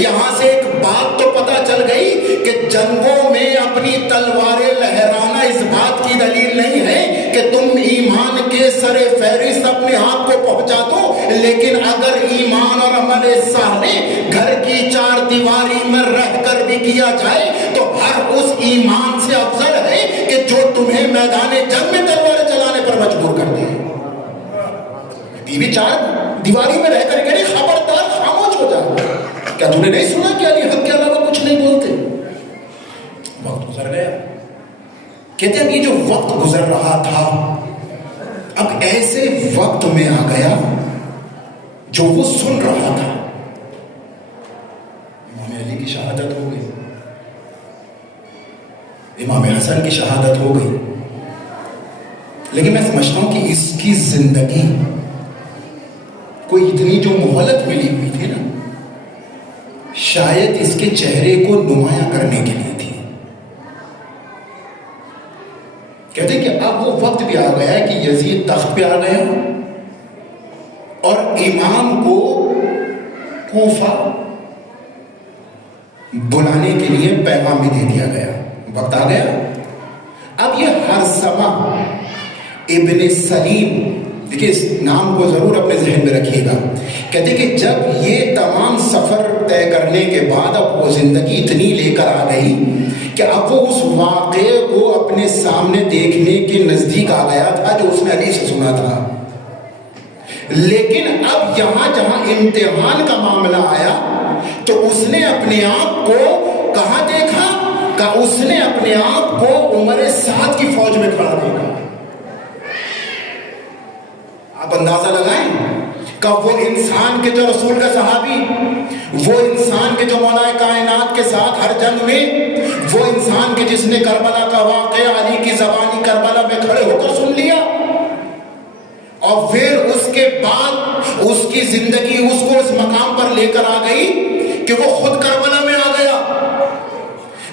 یہاں سے ایک بات تو پتہ چل گئی کہ جنگوں میں اپنی تلواریں لہرانا اس بات کی دلیل نہیں ہے کہ تم ایمان کے سر فہرست اپنے آپ کو پہنچا دو. لیکن اگر ایمان اور عمل صالح گھر کی چار دیواری میں رہ کر بھی کیا جائے تو ہر اس ایمان سے افضل ہے کہ جو تمہیں میدان جنگ میں تلواریں چلانے پر مجبور کر دے. بیوی چار دیواری میں رہ کر کہے خبردار خاموش ہو جا، کیا تم نے نہیں سنا کہ علی حق کے علاوہ کچھ نہیں بولتے؟ وقت گزر گیا. کہتے ہیں یہ جو وقت گزر رہا تھا اب ایسے وقت میں آ گیا جو وہ سن رہا تھا. امام علی کی شہادت ہو گئی، امام حسن کی شہادت ہو گئی. لیکن میں سمجھتا ہوں کہ اس کی زندگی کوئی اتنی جو مہلت ملی ہوئی تھی نا، شاید اس کے چہرے کو نمایاں کرنے کے لیے تھی. کہتے ہیں کہ اب وہ وقت بھی آ گیا ہے کہ یزید تخت پہ آ گیا اور امام کو کوفہ بلانے کے لیے پیغام بھی دے دیا گیا. وقت آ گیا. اب یہ ہرثمہ ابن سلیم، دیکھیے اس نام کو ضرور اپنے ذہن میں رکھیے گا. کہتے کہ جب یہ تمام سفر طے کرنے کے بعد اب وہ زندگی اتنی لے کر آ گئی کہ اب وہ اس واقعے کو اپنے سامنے دیکھنے کے نزدیک آ گیا تھا جو اس نے علی سے سنا تھا. لیکن اب یہاں جہاں امتحان کا معاملہ آیا تو اس نے اپنے آپ کو کہاں دیکھا؟ کہ اس نے اپنے آپ کو عمر سعد کی فوج میں کھڑا دیکھا۔ آپ اندازہ لگائیں کہ وہ انسان کے جو رسول کا صحابی، وہ انسان کے جو مولا کائنات کے ساتھ ہر جنگ میں، وہ انسان کے جس نے کربلا کا واقعہ علی کی زبانی کربلا میں کھڑے ہو کر سن لیا، اور پھر اس کے بعد اس کی زندگی اس کو اس مقام پر لے کر آ گئی کہ وہ خود کربلا میں آ گیا،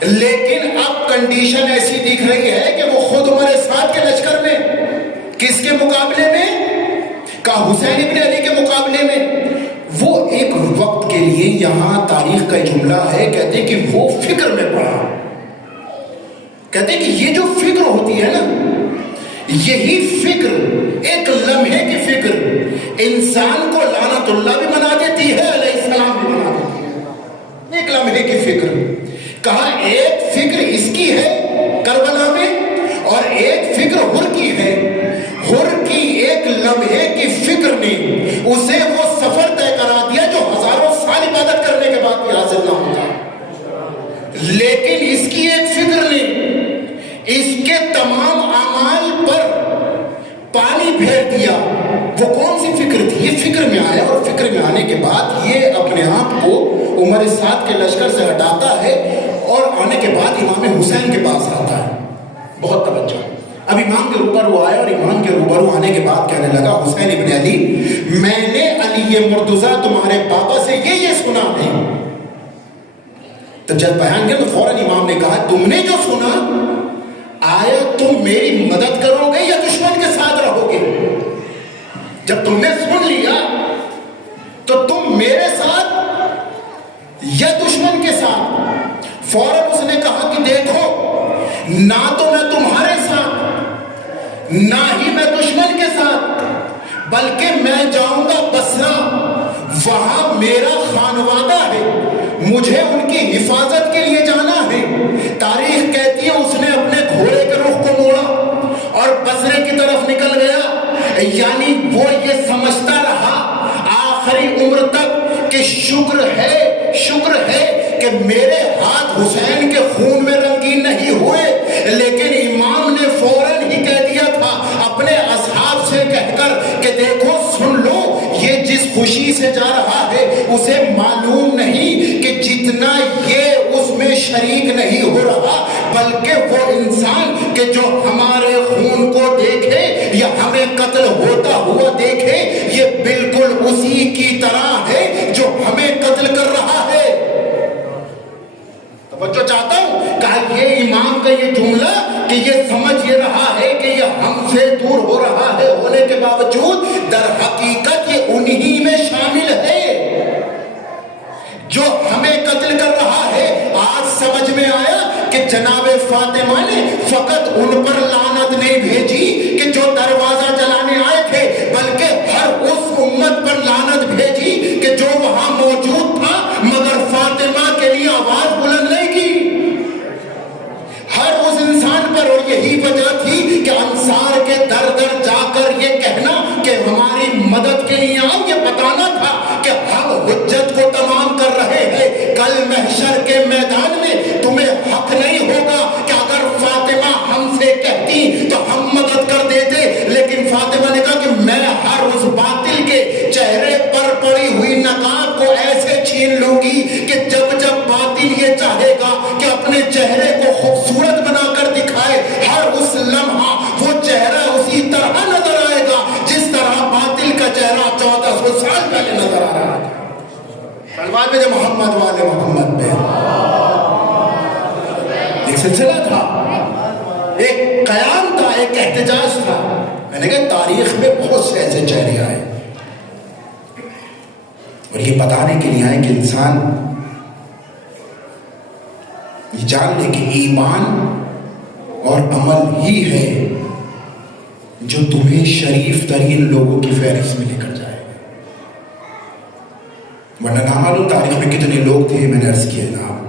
لیکن اب کنڈیشن ایسی دکھ رہی ہے کہ وہ خود عمر سعد کے لشکر میں، کس کے مقابلے میں؟ کہ حسین ابن علی کے مقابلے میں۔ وہ ایک وقت کے لیے یہاں تاریخ کا جملہ ہے، کہتے ہیں کہ وہ فکر میں پڑا۔ کہتے ہیں کہ یہ جو فکر ہوتی ہے نا، یہی فکر، ایک لمحے کی فکر انسان کو لعنت اللہ بھی بنا دیتی ہے، علیہ السلام بھی بنا دیتی ہے۔ ایک لمحے کی فکر، کہا ایک فکر اس کی ہے کربلا میں، اور ایک فکر حر کی ہے۔ حر کی ایک لمحے کی فکر نے اسے وہ سفر طے کرا دیا جو ہزاروں سال عبادت کرنے کے بعد بھی حاصل نہ ہوتا، لیکن اس کی ایک فکر نے اس کے تمام اعمال پر پانی پھیر دیا۔ وہ کون سی فکر تھی؟ یہ فکر میں آیا، اور فکر میں آنے کے بعد یہ اپنے آپ کو عمر سعد کے لشکر سے ہٹاتا ہے، اور آنے کے بعد امام حسین کے پاس آتا ہے۔ بہت توجہ، اب امام کے روبرو آیا، اور امام کے روبرو آنے کے بعد کہنے لگا، حسین ابن علی، میں نے علی مرتضیٰ تمہارے پاپا سے یہ سنا نہیں۔ تو جب بیان کیا تو فوراً امام نے کہا، تم نے جو سنا، آیا تم میری مدد کرو گے یا دشمن کے ساتھ رہو گے؟ جب تم نے سن لیا تو تم میرے ساتھ یا دشمن کے ساتھ؟ فوراً اس نے کہا کہ دیکھو، نہ تو میں تمہارے ساتھ، نہ ہی میں دشمن کے ساتھ، بلکہ میں جاؤں گا بصرہ، وہاں میرا خانوادہ ہے، مجھے ان کی حفاظت کے لیے جانا ہے۔ تاریخ کہتی ہے اس نے اپنے گھوڑے کے رخ کو موڑا اور بصرے کی طرف نکل گیا، یعنی وہ یہ سمجھتا رہا آخری عمر تک کہ شکر ہے کہ میرے ہاتھ حسین کے خون میں رنگین نہیں ہوئے، لیکن امام نے فوراً ہی کہہ دیا تھا اپنے اصحاب سے کہہ کر کہ دیکھو سن لو، یہ جس خوشی سے جا رہا ہے اسے معلوم نہیں کہ جتنا یہ اس میں شریک نہیں ہو رہا، بلکہ وہ انسان کہ جو ہمارے خون کو دیکھے یا ہمیں قتل ہوتا ہوا دیکھے، یہ بالکل اسی کی طرح ہے جو ہمیں قتل کر رہا ہے۔ توجہ چاہتا ہوں کہ یہ امام کا یہ جملہ کہ یہ سمجھ یہ رہا ہے کہ یہ ہم سے دور ہو رہا ہے، ہونے کے باوجود در حقیقت یہ انہی میں شامل ہے جو ہمیں قتل کر رہا ہے۔ آج سمجھ میں آیا کہ جناب فاطمہ نے فقط ان پر لعنت نہیں بھیجی کہ جو دروازہ جلانے آئے تھے، بلکہ ہر اس امت پر لعنت بھیجی کہ جو وہاں موجود تھا مگر فاطمہ کے لیے آواز بلند نہیں کی، ہر اس انسان پر۔ اور یہی وجہ تھی کہ انصار کے در در جا کر یہ کہنا کہ ہماری مدد کے لیے آؤ، یہ بتانا تھا کہ ہم حجت کو تمام کر رہے ہیں، کل محشر کے میدان میں تمہیں حق نہیں ہوگا کہ اگر فاطمہ ہم سے کہتی تو ہم مدد کر دیتے، لیکن فاطمہ نے کہا کہ میں ہر اس باطل کے چہرے پر پڑی ہوئی نقاب کو ایسے چھین لوں گی کہ جب جب باطل یہ چاہے گا کہ اپنے چہرے کو خوبصورت بنا کر دکھائے، ہر اس لمحہ وہ چہرہ اسی طرح نظر آئے گا جس طرح باطل کا چہرہ 1400 سال پہلے نظر آ رہا تھا۔ سلمان پہ جو محمد والے محمد پہ ایک سلسلہ تھا، ایک قیام تھا، ایک احتجاج تھا۔ میں نے کہا تاریخ میں بہت سے ایسے چہرے آئے، اور یہ بتانے کے لیے آئے کہ انسان یہ جان لے کہ ایمان اور عمل ہی ہے جو تمہیں شریف ترین لوگوں کی فہرست میں لے کر جائے، ورنہ نہ معلوم تاریخ میں کتنے لوگ تھے، میں نے عرض کیا نام۔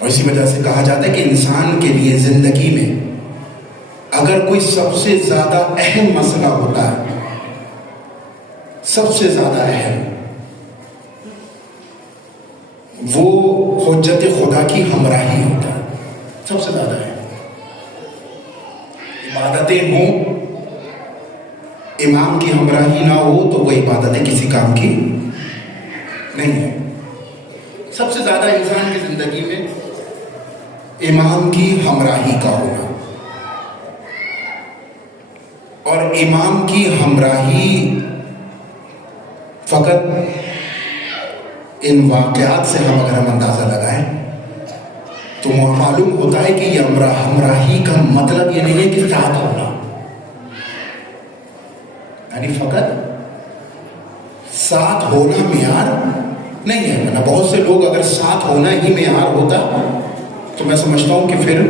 اور اسی وجہ سے کہا جاتا ہے کہ انسان کے لیے زندگی میں اگر کوئی سب سے زیادہ اہم مسئلہ ہوتا ہے، سب سے زیادہ اہم، وہ حجت خدا کی ہمراہی ہوتا ہے، سب سے زیادہ ہے۔ عبادتیں ہوں، امام کی ہمراہی نہ ہو تو وہ عبادتیں کسی کام کی نہیں ہے۔ سب سے زیادہ انسان کی زندگی میں امام کی ہمراہی کا ہونا، اور امام کی ہمراہی فقط ان واقعات سے اگر ہم اندازہ لگائیں تو معلوم ہوتا ہے کہ یہ ہمراہی کا مطلب یہ نہیں ہے کہ ساتھ ہونا، یعنی فقط ساتھ ہونا معیار نہیں ہے۔ ورنہ بہت سے لوگ اگر ساتھ ہونا ہی معیار ہوتا تو میں سمجھتا ہوں کہ پھر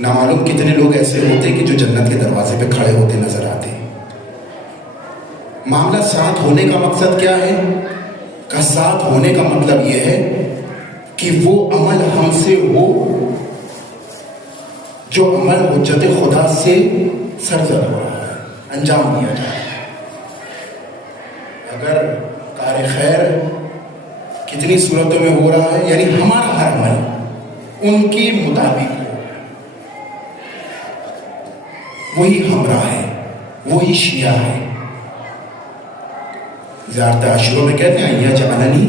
نامعلوم کتنے لوگ ایسے ہوتے کہ جو جنت کے دروازے پہ کھڑے ہوتے نظر آتے۔ معاملہ ساتھ ہونے کا مقصد کیا ہے؟ کہ ساتھ ہونے کا مطلب یہ ہے کہ وہ عمل ہم سے ہو جو عمل حجت خدا سے سرزد ہو رہا ہے، انجام دیا جائے۔ اگر کار خیر کتنی صورتوں میں ہو رہا ہے، یعنی ہمارا ہر عمل ان کے مطابق ہو، وہی ہمراہ ہے، وہی شیعہ ہے۔ زیارت عاشورہ میں کہتے ہیں یجعلنی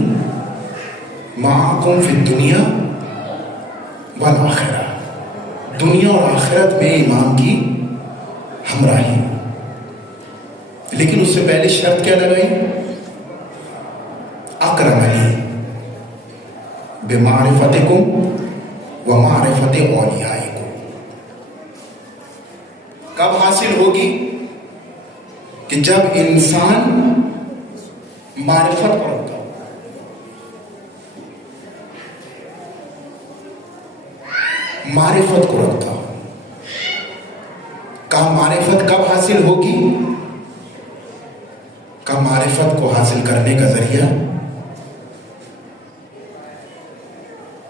معکم فی الدنیا والآخرہ، دنیا اور آخرت میں امام کی ہمراہی۔ لیکن اس سے پہلے شرط کیا لگائی؟ اکرمنی بمعرفتکم ومعرفت اولیائکم۔ کب حاصل ہوگی؟ کہ جب انسان معرفت کو رکھتا ہو۔ معرفت کو رکھتا ہو۔ کہا معرفت کب حاصل ہوگی؟ کہا معرفت کو حاصل کرنے کا ذریعہ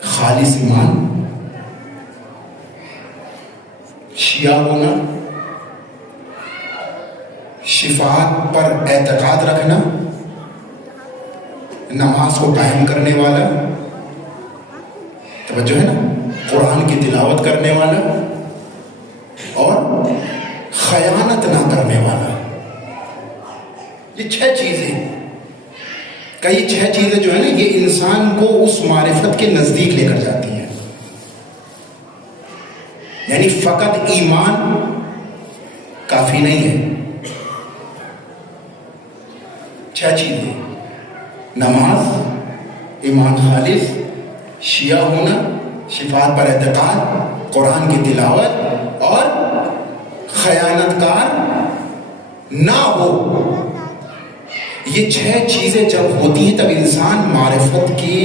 خالص ایمان، شیعہ ہونا، شفاعت پر اعتقاد رکھنا، نماز کو قائم کرنے والا، توجہ ہے نا، قرآن کی تلاوت کرنے والا، اور خیانت نہ کرنے والا۔ یہ 6 چیزیں، کئی 6 چیزیں جو ہے نا، یہ انسان کو اس معرفت کے نزدیک لے کر جاتی ہیں۔ یعنی فقط ایمان کافی نہیں ہے، 6 چیزیں: نماز، ایمان خالص، شیعہ ہونا، شفاعت پر اعتقاد، قرآن کی تلاوت، اور خیانت کار نہ ہو۔ یہ 6 چیزیں جب ہوتی ہیں تب انسان معرفت کی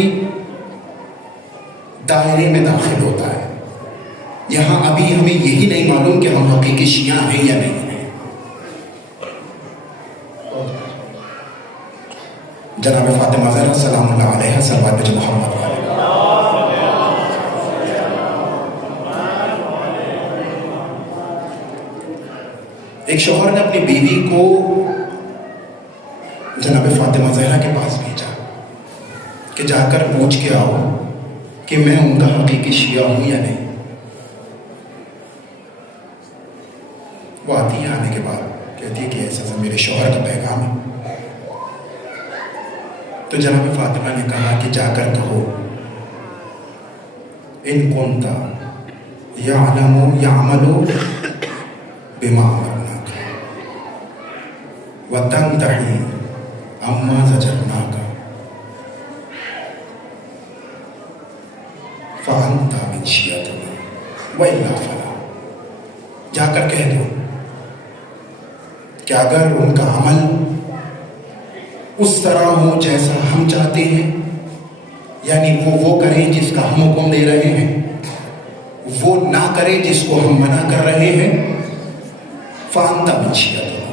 دائرے میں داخل ہوتا ہے۔ یہاں ابھی ہمیں یہی نہیں معلوم کہ ہم حقیقی شیعہ ہیں یا نہیں ہیں۔ جناب فاطمہ زہرا سلام اللہ علیہ صلوات بج محمد علیہ۔ ایک شوہر نے اپنی بیوی کو جناب فاطمہ زہرا کے پاس بھیجا کہ جا کر پوچھ کے آؤ کہ میں ان کا حقیقی شیعہ ہوں یا نہیں۔ وہ آتی ہے، آنے کے بعد کہتی ہے کہ ایسا میرے شوہر کا پیغام ہے۔ تو جناب فاطمہ نے کہا کہ جا کر کہو ان کنتا یعلم یعمل بما امرناک وتنتہی عما زجرناک فانت من شیعتنا والا فلا۔ جا کر کہہ دو کہ اگر ان کا عمل اس طرح ہو جیسا ہم چاہتے ہیں، یعنی وہ کریں جس کا ہم حکم دے رہے ہیں، وہ نہ کرے جس کو ہم منع کر رہے ہیں، فانتا من شیعتنا،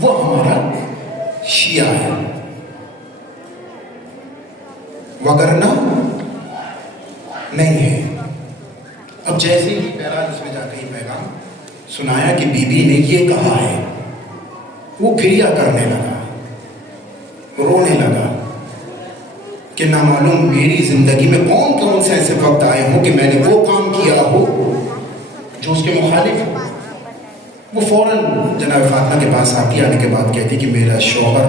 وہ ہمارا شیعہ ہے، وگرنہ نہیں ہے۔ اب جیسے ہی بہرحال اس میں جا کے پیغام سنایا کہ بی بی نے یہ کہا ہے، وہ پھریا کرنے لگا، رونے لگا، کہ نہ معلوم میری زندگی میں کون کون سے ایسے وقت آئے ہوں کہ میں نے وہ کام کیا ہو جو اس کے مخالف ہو. وہ فوراً جناب فاطمہ کے پاس آتی، آنے کے بعد کہتی کہ میرا شوہر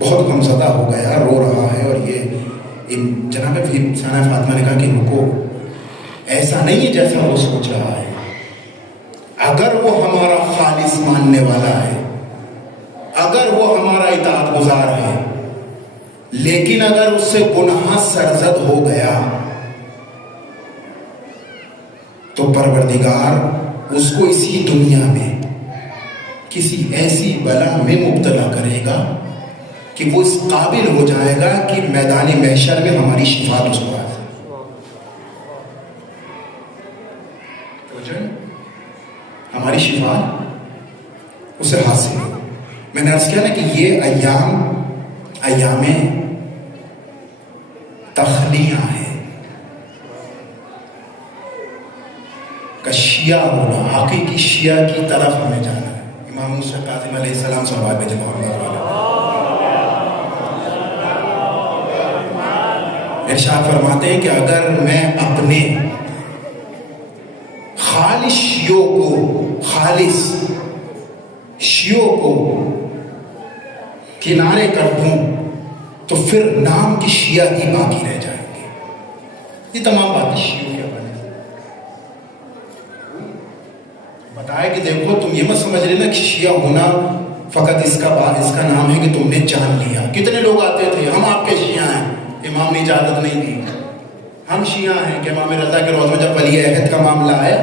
بہت غمزدہ ہو گیا، رو رہا ہے. اور یہ جناب ثانیہ فاطمہ نے کہا کہ رکو، ایسا نہیں ہے جیسا وہ سوچ رہا ہے. اگر وہ ہمارا خالص ماننے والا ہے، اگر وہ ہمارا اطاعت گزار ہے، لیکن اگر اس سے گناہ سرزد ہو گیا تو پروردگار اس کو اسی دنیا میں کسی ایسی بلا میں مبتلا کرے گا کہ وہ اس قابل ہو جائے گا کہ میدان محشر میں ہماری شفاعت اس کو حاصل. ہماری شفاعت اسے حاصل ہو. میں نے عرض کیا نا کہ یہ ایام تخلیہ ہے. کا شیعہ ہونا، حقیقی شیعہ کی طرف ہمیں جانا ہے. امام موسیٰ کاظم علیہ السلام صلوات بھیجے محمد والا ارشاد فرماتے ہیں کہ اگر میں اپنے خالص شیعوں کو کنارے کر دوں تو پھر نام کی شیعہ ہی باقی رہ جائیں گے. یہ تمام باتیں شیعوں کے بارے میں بتایا کہ دیکھو تم یہ مت سمجھ لینا کہ شیعہ ہونا فقط اس کا نام ہے کہ تم نے جان لیا. کتنے لوگ آتے تھے ہم آپ کے شیعہ ہیں، امام نے اجازت نہیں دی. ہم شیعہ ہیں کہ امام رضا کے روز میں جب ولی عہد کا معاملہ آیا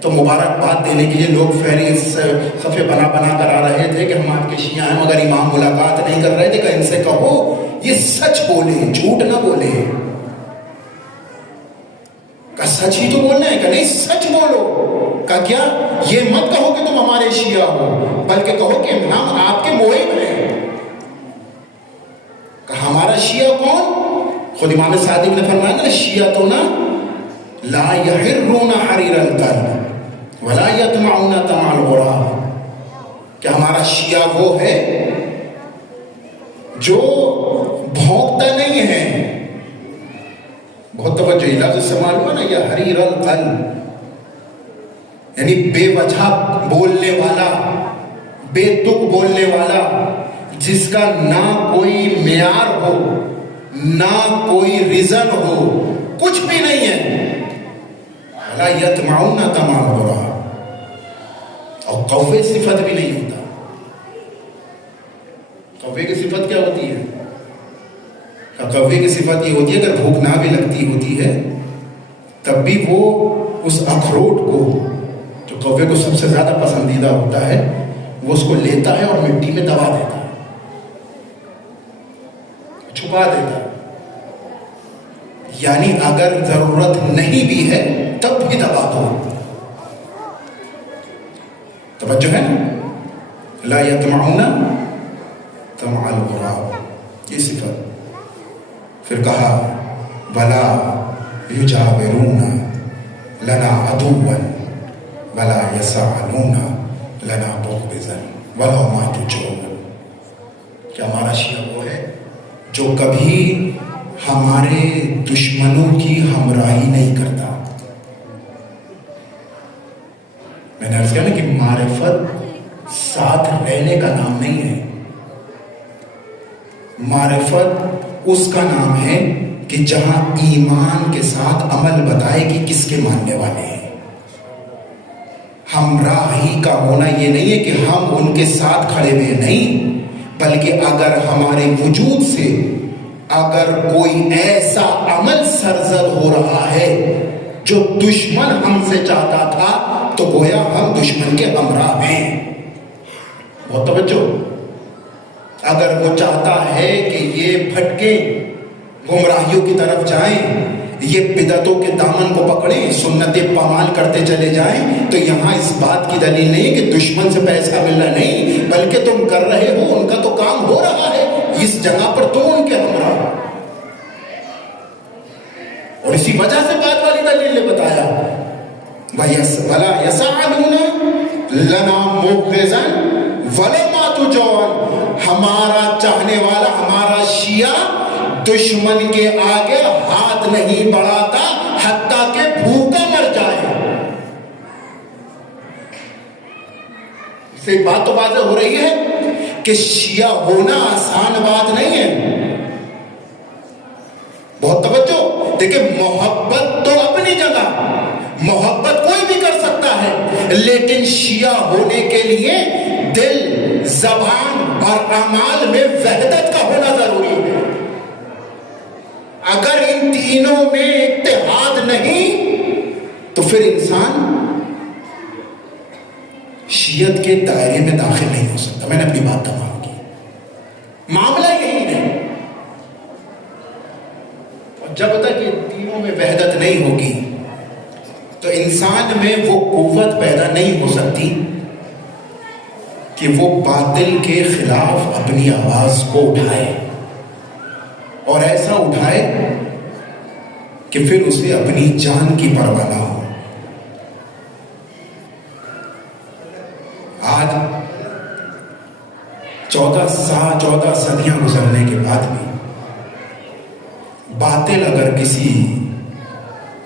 تو مبارکباد دینے کے لیے لوگ فہرست صفحے بنا کر آ رہے تھے کہ ہم آپ کے شیعہ ہیں، مگر امام ملاقات نہیں کر رہے تھے. کہ ان سے کہو یہ سچ بولے، جھوٹ نہ بولے. کہ سچ ہی تو بولنا ہے، کہ نہیں سچ بولو. کہ کیا یہ مت کہو کہ تم ہمارے شیعہ ہو، بلکہ کہو کہ ہم آپ کے محب ہیں. کہ ہمارا شیعہ کون؟ خود امام صادق نے فرمایا نا شیعتنا لا یحرون حریر القلب ولا یطمعون طمع الغراب. کہ ہمارا شیعہ وہ ہے جو بھونکتا نہیں ہے. بہت توجہ لفظ استعمال ہوا نا، یا حریر القلب، یعنی بے وجہ بولنے والا، بے تک بولنے والا، جس کا نہ کوئی معیار ہو نہ کوئی ریزن ہو، کچھ بھی نہیں ہے. لا یطمعون طمع الغراب. اور قوے صفت بھی نہیں ہوتا. قوے کی صفت کیا ہوتی ہے؟ قوے کی صفت یہ ہوتی ہے اگر بھوک نہ بھی لگتی ہوتی ہے تب بھی وہ اس اخروٹ کو جو قوے کو سب سے زیادہ پسندیدہ ہوتا ہے وہ اس کو لیتا ہے اور مٹی میں دبا دیتا ہے، چھپا دیتا ہے. یعنی اگر ضرورت نہیں بھی ہے تب بھی دبا دو. توجہ ہے نا؟ لا یطمعون طمع الغراب، یہ صفت. پھر کہا ولا یجاورون لنا عدوا ولا یسعلون لنا بغضا ولا ما تجرون. کہ ہمارا شیعہ وہ ہے جو کبھی ہمارے دشمنوں کی ہمراہی نہیں کرتا. میں نے عرض کیا نا کہ معرفت ساتھ رہنے کا نام نہیں ہے. معرفت اس کا نام ہے کہ جہاں ایمان کے ساتھ عمل بتائے کہ کس کے ماننے والے ہیں. ہمراہی کا ہونا یہ نہیں ہے کہ ہم ان کے ساتھ کھڑے ہوئے نہیں، بلکہ اگر ہمارے وجود سے اگر کوئی ایسا عمل سرزد ہو رہا ہے جو دشمن ہم سے چاہتا تھا تو گویا ہم دشمن کے ہمراہ ہیں. بہت توجہ. اگر وہ چاہتا ہے کہ یہ بھٹکے گمراہیوں کی طرف جائیں، یہ بدعتوں کے دامن کو پکڑیں، سنتیں پامال کرتے چلے جائیں، تو یہاں اس بات کی دلیل نہیں کہ دشمن سے پیسہ ملنا نہیں، بلکہ تم کر رہے ہو، ان کا تو کام ہو رہا ہے، اس جگہ پر تم ان کے ہمراہ. اور اسی وجہ سے بات والی دلیل نے بتایا وَلَا يَسَعَلُونَ لَنَا مُبْغِضًا وَلَا مَا تُجَوَّنْ. ہمارا چاہنے والا، ہمارا شیعہ دشمن کے آگے ہاتھ نہیں بڑھاتا حتیٰ کہ بھوکا مر جائے. اس سے ایک بات تو واضح ہو رہی ہے کہ شیعہ ہونا آسان بات نہیں ہے. بہت توجہ دیکھیں، محبت تو اپنی جگہ، محبت کوئی بھی کر سکتا ہے، لیکن شیعہ ہونے کے لیے دل، زبان اور اعمال میں وحدت کا ہونا ضروری ہے. اگر ان تینوں میں اتحاد نہیں تو پھر انسان شیعت کے دائرے میں داخل نہیں ہو سکتا. میں نے اپنی بات تمام کی. معاملہ یہی ہے. جب تک یہ تینوں میں وحدت نہیں ہوگی تو انسان میں وہ قوت پیدا نہیں ہو سکتی کہ وہ باطل کے خلاف اپنی آواز کو اٹھائے، اور ایسا اٹھائے کہ پھر اسے اپنی جان کی پرواہ نہ ہو. آج 14 صدیاں گزرنے کے بعد بھی باطل اگر کسی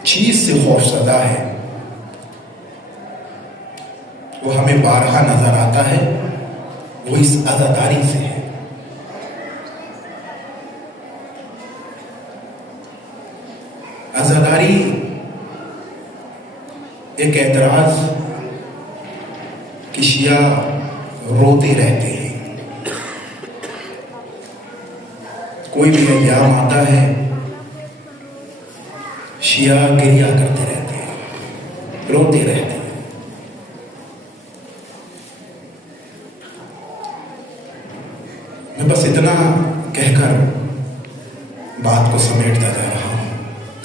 چیز سے خوفزدہ ہے، وہ ہمیں بارہا نظر آتا ہے، وہ اس عزاداری سے ہے. عزاداری ایک اعتراض کہ شیعہ روتے رہتے ہیں. کوئی بھی ایام آتا ہے، شیعہ گریہ کرتے رہتے ہیں، روتے رہتے ہیں. میں بس اتنا کہہ کر بات کو سمیٹتا جا رہا ہوں،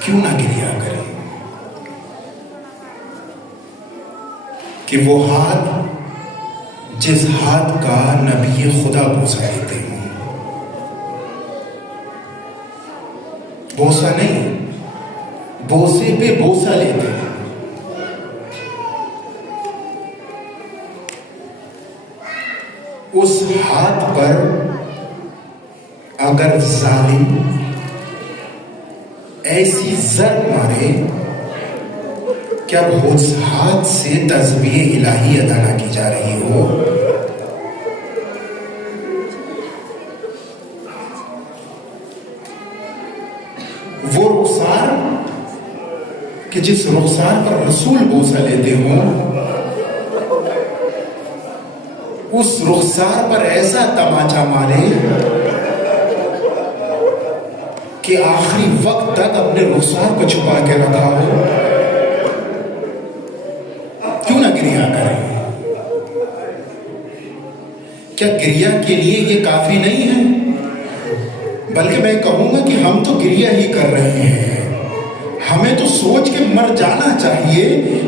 کیوں نہ گریہ کریں کہ وہ ہاتھ جس ہاتھ کا نبی خدا بوسہ لیتے ہیں، بوسہ نہیں، بوسے پہ بوسہ لیتے ہیں. اس ہاتھ پر اگر ظالم ایسی زر مارے کہ اب اس ہاتھ سے تسبیح الہی ادا نہ کی جا رہی ہو، وہ رخسار کہ جس رخسار پر رسول بوسہ لیتے ہوں، اس رخسار پر ایسا تماچا مارے کہ آخری وقت تک اپنے رخسار کو چھپا کے رکھا ہو، کیوں نہ گریہ کریں؟ کیا گریہ کے لیے یہ کافی نہیں ہے؟ بلکہ میں کہوں گا کہ ہم تو گریہ ہی کر رہے ہیں. ہمیں تو سوچ کے مر جانا چاہیے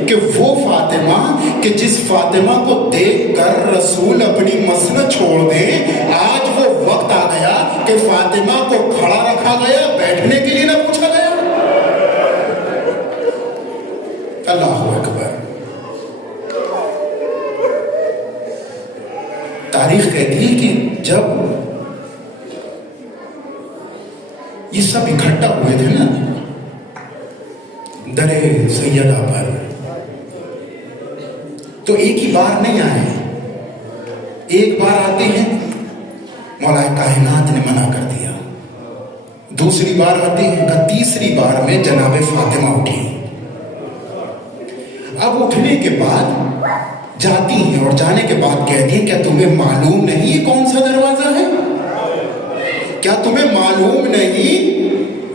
کہ وہ فاطمہ کہ جس فاطمہ کو دیکھ کر رسول اپنی مسند چھوڑ دیں، آج وہ وقت آ گیا کہ فاطمہ کو کھڑا رکھا گیا، بیٹھنے کے لیے نہ پوچھا گیا. اللہ اکبر. تاریخ کہتی ہے کہ جب یہ سب اکٹھا ہوئے تھے نا در سیدہ پر، تو ایک ہی بار نہیں آئے. ایک بار آتے ہیں، مولا کائنات نے منع کر دیا. دوسری بار آتے ہیں، تیسری بار میں جناب فاطمہ اٹھی. اب اٹھنے کے بعد جاتی ہیں اور جانے کے بعد کہتی ہیں کیا تمہیں معلوم نہیں یہ کون سا دروازہ ہے؟ کیا تمہیں معلوم نہیں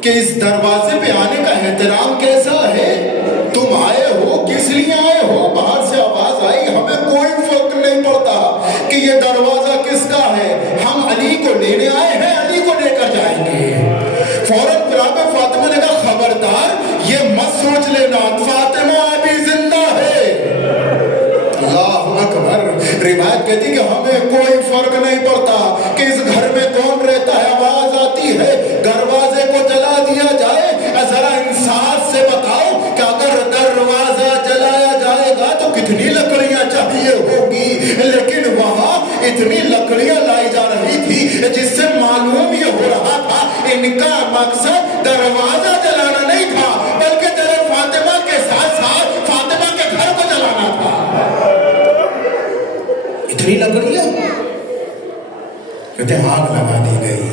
کہ اس دروازے پہ آنے کا احترام کیسا ہے؟ تم آئے ہو کس لیے آئے ہو؟ باہر سے آواز آئی، ہمیں کوئی فرق نہیں پڑتا کہ یہ دروازہ کس کا ہے، ہم علی کو لینے آئے ہیں، علی کو لے کر جائیں گے. فوراً جناب فاطمہ نے کہا خبردار یہ مت سوچ لینا، فاطمہ ابھی زندہ ہے. اللہ اکبر. روایت کہتی کہ ہمیں کوئی فرق نہیں پڑتا کہ اس گھر میں کون رہتا ہے، آواز آتی ہے دروازے کو جلا دیا جائے. ذرا انصاف سے بتاؤ کہ اگر دروازہ جلایا جائے گا تو کتنی لکڑیاں چاہیے ہوگی؟ لیکن وہاں اتنی لکڑیاں لائی جا رہی تھی جس سے معلوم یہ ہو رہا تھا ان کا مقصد دروازہ جلانا نہیں تھا بلکہ جناب فاطمہ کے ساتھ ساتھ فاطمہ کے گھر کو جلانا تھا. اتنی لکڑیاں کہتے آگ لگا دی گئی.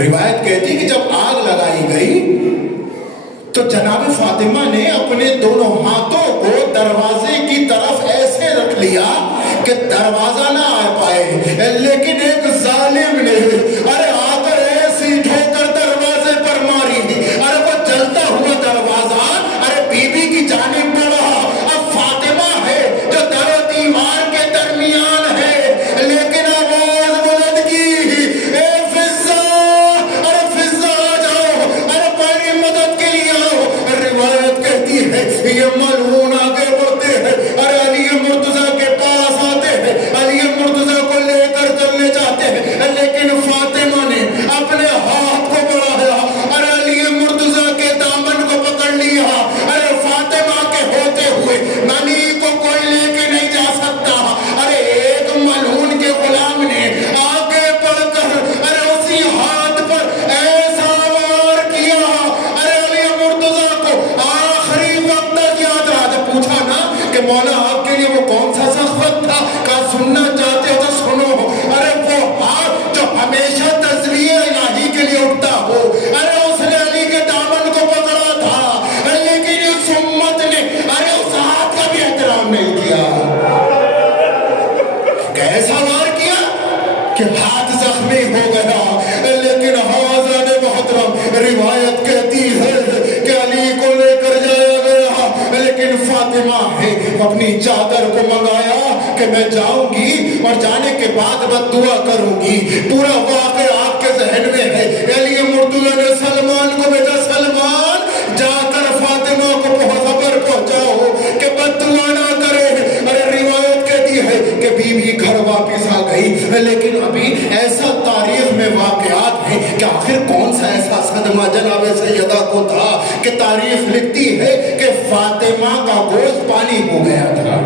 روایت کہتی کہ جب آگ لگائی گئی تو جناب فاطمہ نے اپنے دونوں ہاتھوں کو دروازے کی طرف ایسے رکھ لیا کہ دروازہ نہ آ پائے. لیکن ایک ظالم نے ارے آ کر ایسی ٹھوکر دروازے پر ماری. ارے وہ جلتا ہوا دروازہ ارے بی بی کی جانب بڑھا. اب فاطمہ ہے جو در و دیوار کے درمیان ہے, لیکن آواز بلند کی, اے فضا, ارے فضا آ جاؤ, ارے پانی مدد کے لیے آؤ. روایت کہتی ہے یہ ملعون آگے بڑھتے ہیں, ارے علی مرتضیٰ کے پاس آتے ہیں, علی مرتضیٰ کو لے کر چلنے جاتے ہیں, لیکن فاطمہ نے اپنے ہاتھ کو بڑھایا, ارے علی مرتضیٰ کے دامن کو پکڑ لیا. ارے فاطمہ کے ہوتے ہوئے علی کو کوئی لے کے نہیں جا سکتا. ارے ایک ملعون کے غلام نے آگے بڑھ کر ارے اسی ہاتھ پر ایسا وار کیا. ارے علی مرتضیٰ کو آخری وقت تک یاد رہا. جب پوچھا نا کہ مولا آپ کے لیے وہ کون سا سخت تھا, کہا سننا چاہتے ہو تو سنو. ارے وہ ہاتھ جو ہمیشہ تسبیح الہی کے لیے اٹھتا ہو, ارے اس نے علی کے دامن کو پکڑا تھا, لیکن اس امت نے ارے اس ہاتھ کا بھی احترام نہیں کیا. کیسا وار کیا کہ ہاتھ زخمی ہو گیا. لیکن حضرت محترم روایت کہتی ہے کہ علی کو لے کر جایا گیا, لیکن فاطمہ ہے اپنی چادر کو منگایا کہ میں جاؤں گی اور جانے کے بعد بد دعا کروں گی. پورا واقعہ آپ کے ذہن میں ہے. علی مرتضیٰ نے سلمان کو بھیجا, سلمان جا کر فاطمہ کو خبر پہنچاؤ کہ بد دعا نہ کرے. ارے روایت کہتی ہے کہ بی بی گھر واپس آ گئی, لیکن ابھی ایسا تاریخ میں واقعات ہیں کہ آخر کون سا ایسا صدمہ جناب سیدہ کو تھا کہ تاریخ لکھتی ہے کہ فاطمہ کا گوشت پانی ہو گیا تھا.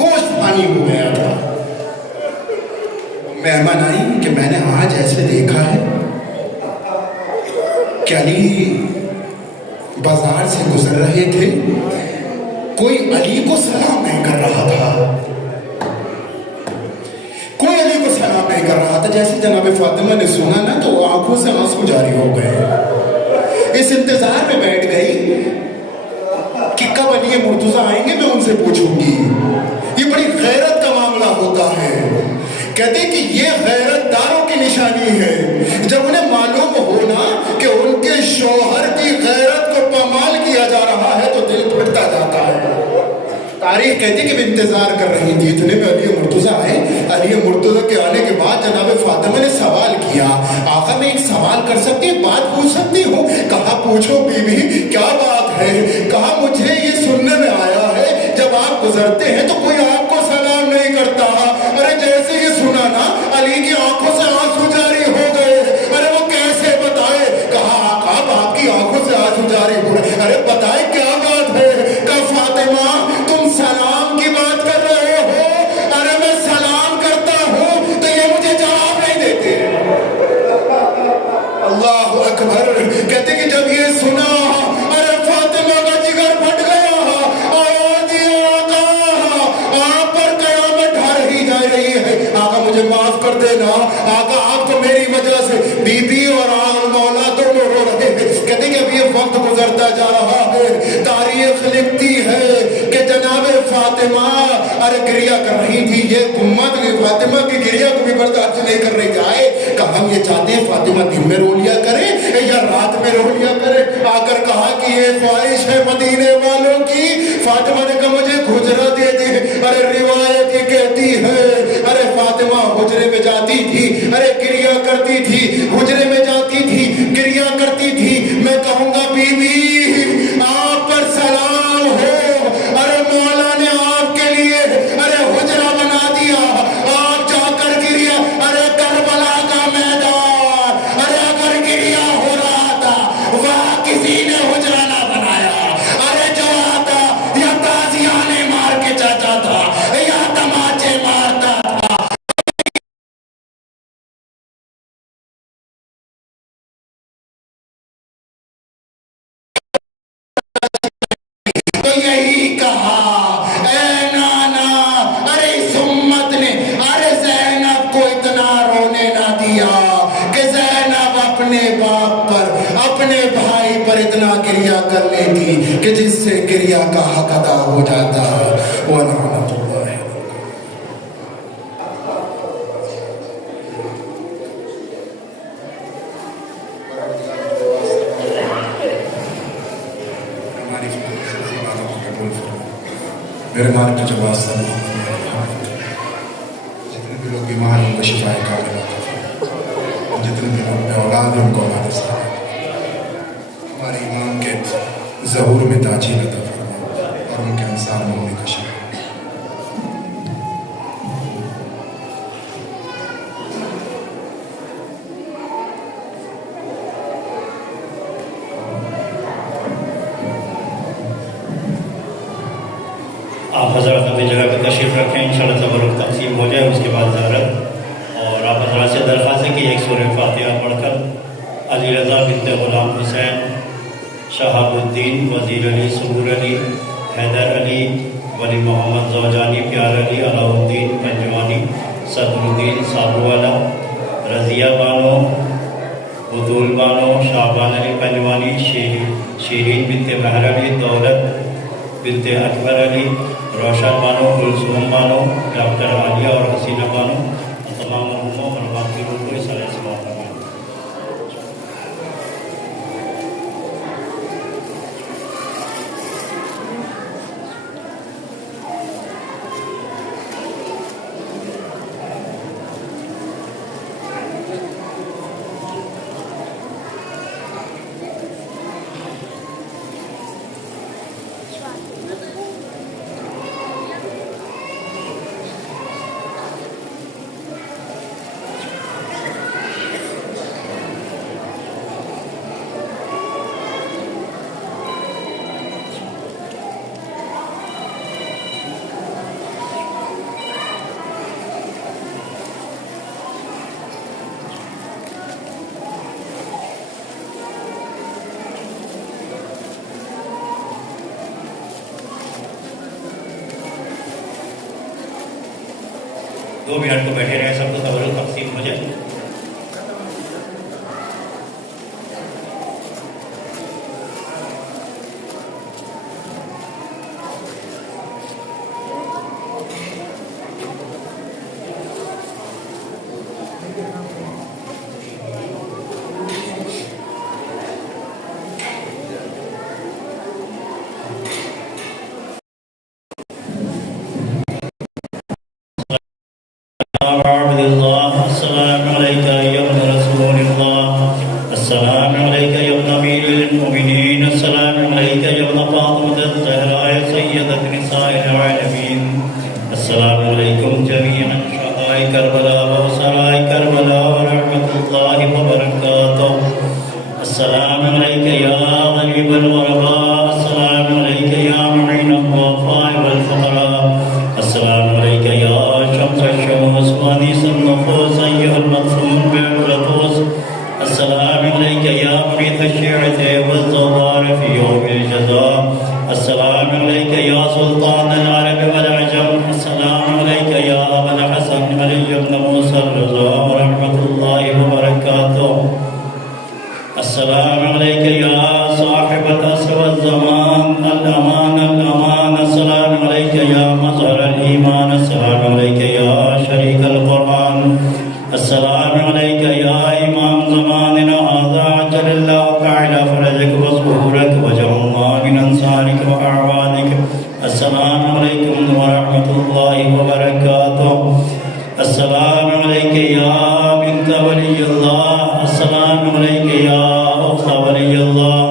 گوشت پانی ہو گیا تھا. مہمان آئی کہ میں نے آج ایسے دیکھا ہے کہ علی بازار سے گزر رہے تھے, کوئی علی کو سلام نہیں کر رہا تھا, کوئی علی کو سلام نہیں کر رہا تھا. جیسے جناب فاطمہ نے سنا نا تو آنکھوں سے آنسو جاری ہو گئے. اس انتظار میں بیٹھ گئی کہ کب علی مرتضیٰ آئیں گے, میں ان سے پوچھوں گی. یہ بڑی غیرت کا معاملہ ہوتا ہے. کہتے کہ یہ غیرت داروں کی نشانی ہے. جب انہیں معلوم ہونا کہ ان کے شوہر کی غیرت کو پامال کیا جا رہا ہے تو دل پھٹتا جاتا ہے. تاریخ کہتی کہ وہ انتظار کر رہی تھی. اتنے میں علی مرتضیٰ آئے. علی مرتضیٰ کے آنے کے بعد جناب فاطمہ نے سوال کیا, آقا میں ایک سوال کر سکتی ہوں, بات پوچھ سکتی ہوں؟ کہا پوچھو بیوی, کیا بات ہے؟ کہا مجھے یہ سننے میں آیا ہے جب آپ گزرتے ہیں تو کوئی آپ کو سلام نہیں کرتا. ارے جیسے یہ سنا نا علی کی آنکھوں سے آنسو جاری ہو گئے. ارے وہ کیسے بتائے؟ کہا آقا آپ کی آنکھوں سے آنسو جاری ہو رہے. ارے بتائے کیا بات ہے؟ کہا فاطمہ تم سلام کی بات کر رہے ہو, ارے میں سلام کرتا ہوں تو یہ مجھے جواب نہیں دیتے. اللہ اکبر. کہتے کہ جب یہ سنا ارے فاطمہ کا جگر پھٹ گیا. آواز آقا آپ پر قیامت ڈھا رہی جا رہی ہے. آقا مجھے معاف کر دینا, آقا آپ تو میری وجہ سے بی بی اور مولا دونوں رو رہے ہیں. کہتے کہ اب یہ وقت گزرتا جا رہا ہے. تاریخ لکھتی ہے کہ جناب فاطمہ ارے گریہ کر رہی تھی. یہ امت فاطمہ کی گریہ کو بھی برداشت نہیں کر رہی جائے. کہ ہم یہ چاہتے ہیں فاطمہ دن میں رو لیا کرے یا رات میں رو لیا کرے. آ کر کہا کہ یہ خواہش ہے مدینے والوں کی. فاطمہ نے کہا مجھے حجرہ دے دے. ارے روایت یہ کہتی ہے ارے فاطمہ حجرے میں جاتی تھی, ارے گریہ کرتی تھی, حجرے میں جاتی تھی, گریہ کرتی تھی. میں کہوں گا بیوی آپ پر سلام ہو, ارے مولا نے آپ کے لیے ارے حجرہ بنا دیا. آپ جا کر گریہ, ارے کربلا کا میدان, ارے اگر گریہ ہو رہا تھا وہاں کسی نے حجرہ نہ بنایا. ارے جو آتا یا تازیانے مار کے چاچا تھا یا تماچے مارتا کیا کا حق ادا ہو جاتا ولعنت اللہ۔ میرے مالک کے جواز سے جتنے بھی لوگ بیمار ہیں ان کو شفا کامل عطا فرما، جتنے بھی لوگ بے اولاد ہیں ان کو اولاد صالحہ، ہمارے امام کے ظہور میں تاجیل عطا فرما اور ان کے انصار میں ہونے کا شفا۔ آپ حضرات اپنی جگہ پہ تشریف رکھیں، انشاءاللہ تبرک تقسیم ہو جائے، اس کے بعد زیارت۔ اور آپ حضرات سے درخواست ہے کہ ایک سورہ فاتحہ پڑھ کر علی رضا بنت غلام حسین، شہاب الدین، وزیر علی، سرور علی، حیدر علی، ولی محمد زوجانی، پیار علی، علاء الدین پنجوانی، صدر الدین سابو والا، رضیہ بانو، بطول بانو، شعبان علی پنجوانی، شیرین بنت مہر علی، دولت بنت اکبر علی، روشن بانو، کلثوم بانو، ڈاکٹر عالیہ اور حسینہ بانو، تمام مرحوموں اور باقی لوگوں کو اس علیہ سے معاف کریں۔ دو منٹ کو بیٹھے رہے، سب کو تبرک تقسیم ہو جائے۔ عبد الله السلام عليك يا ابن رسول الله، السلام عليك يا ابن امير المؤمنين، السلام عليك يا ابن فاطمة الزهراء سيدة نساء العالمين، السلام عليكم جميعا شهداء كربلاء وأسراء كربلاء ورحمة الله وبركاته، السلام عليك يا غريب الغرباء، السلام عليك يا معين الضعفاء والفقراء، السلام عليك يا شمس الشموس وانيس النفوس أيها المقصود بالرطوس، السلام عليك يا مريث الشيعة والزوار في يوم الجزاء، السلام عليك يا سلطان العرب والعجم، السلام عليك يا أبا الحسن علي بن موسى الرضا ورحمة الله وبركاته، السلام عليك يا صاحب العصر والزمان، الأمان الأمان، السلام عليك يا مظهر الإيمان، السلام عليك يا شريك القرآن، السلام عليك يا إمام زماننا هذا، عجل الله تعالى فرجك وظهورك وجعلنا من أنصارك وأعوانك، السلام عليكم ورحمة الله وبركاته، السلام عليك يا بنت ولي الله، السلام عليك يا أخت ولي الله،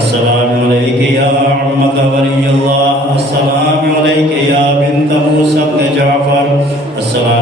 السلام عليك يا عمة ولي الله، السلام عليك يا بنت موسى بن جعفر، السلام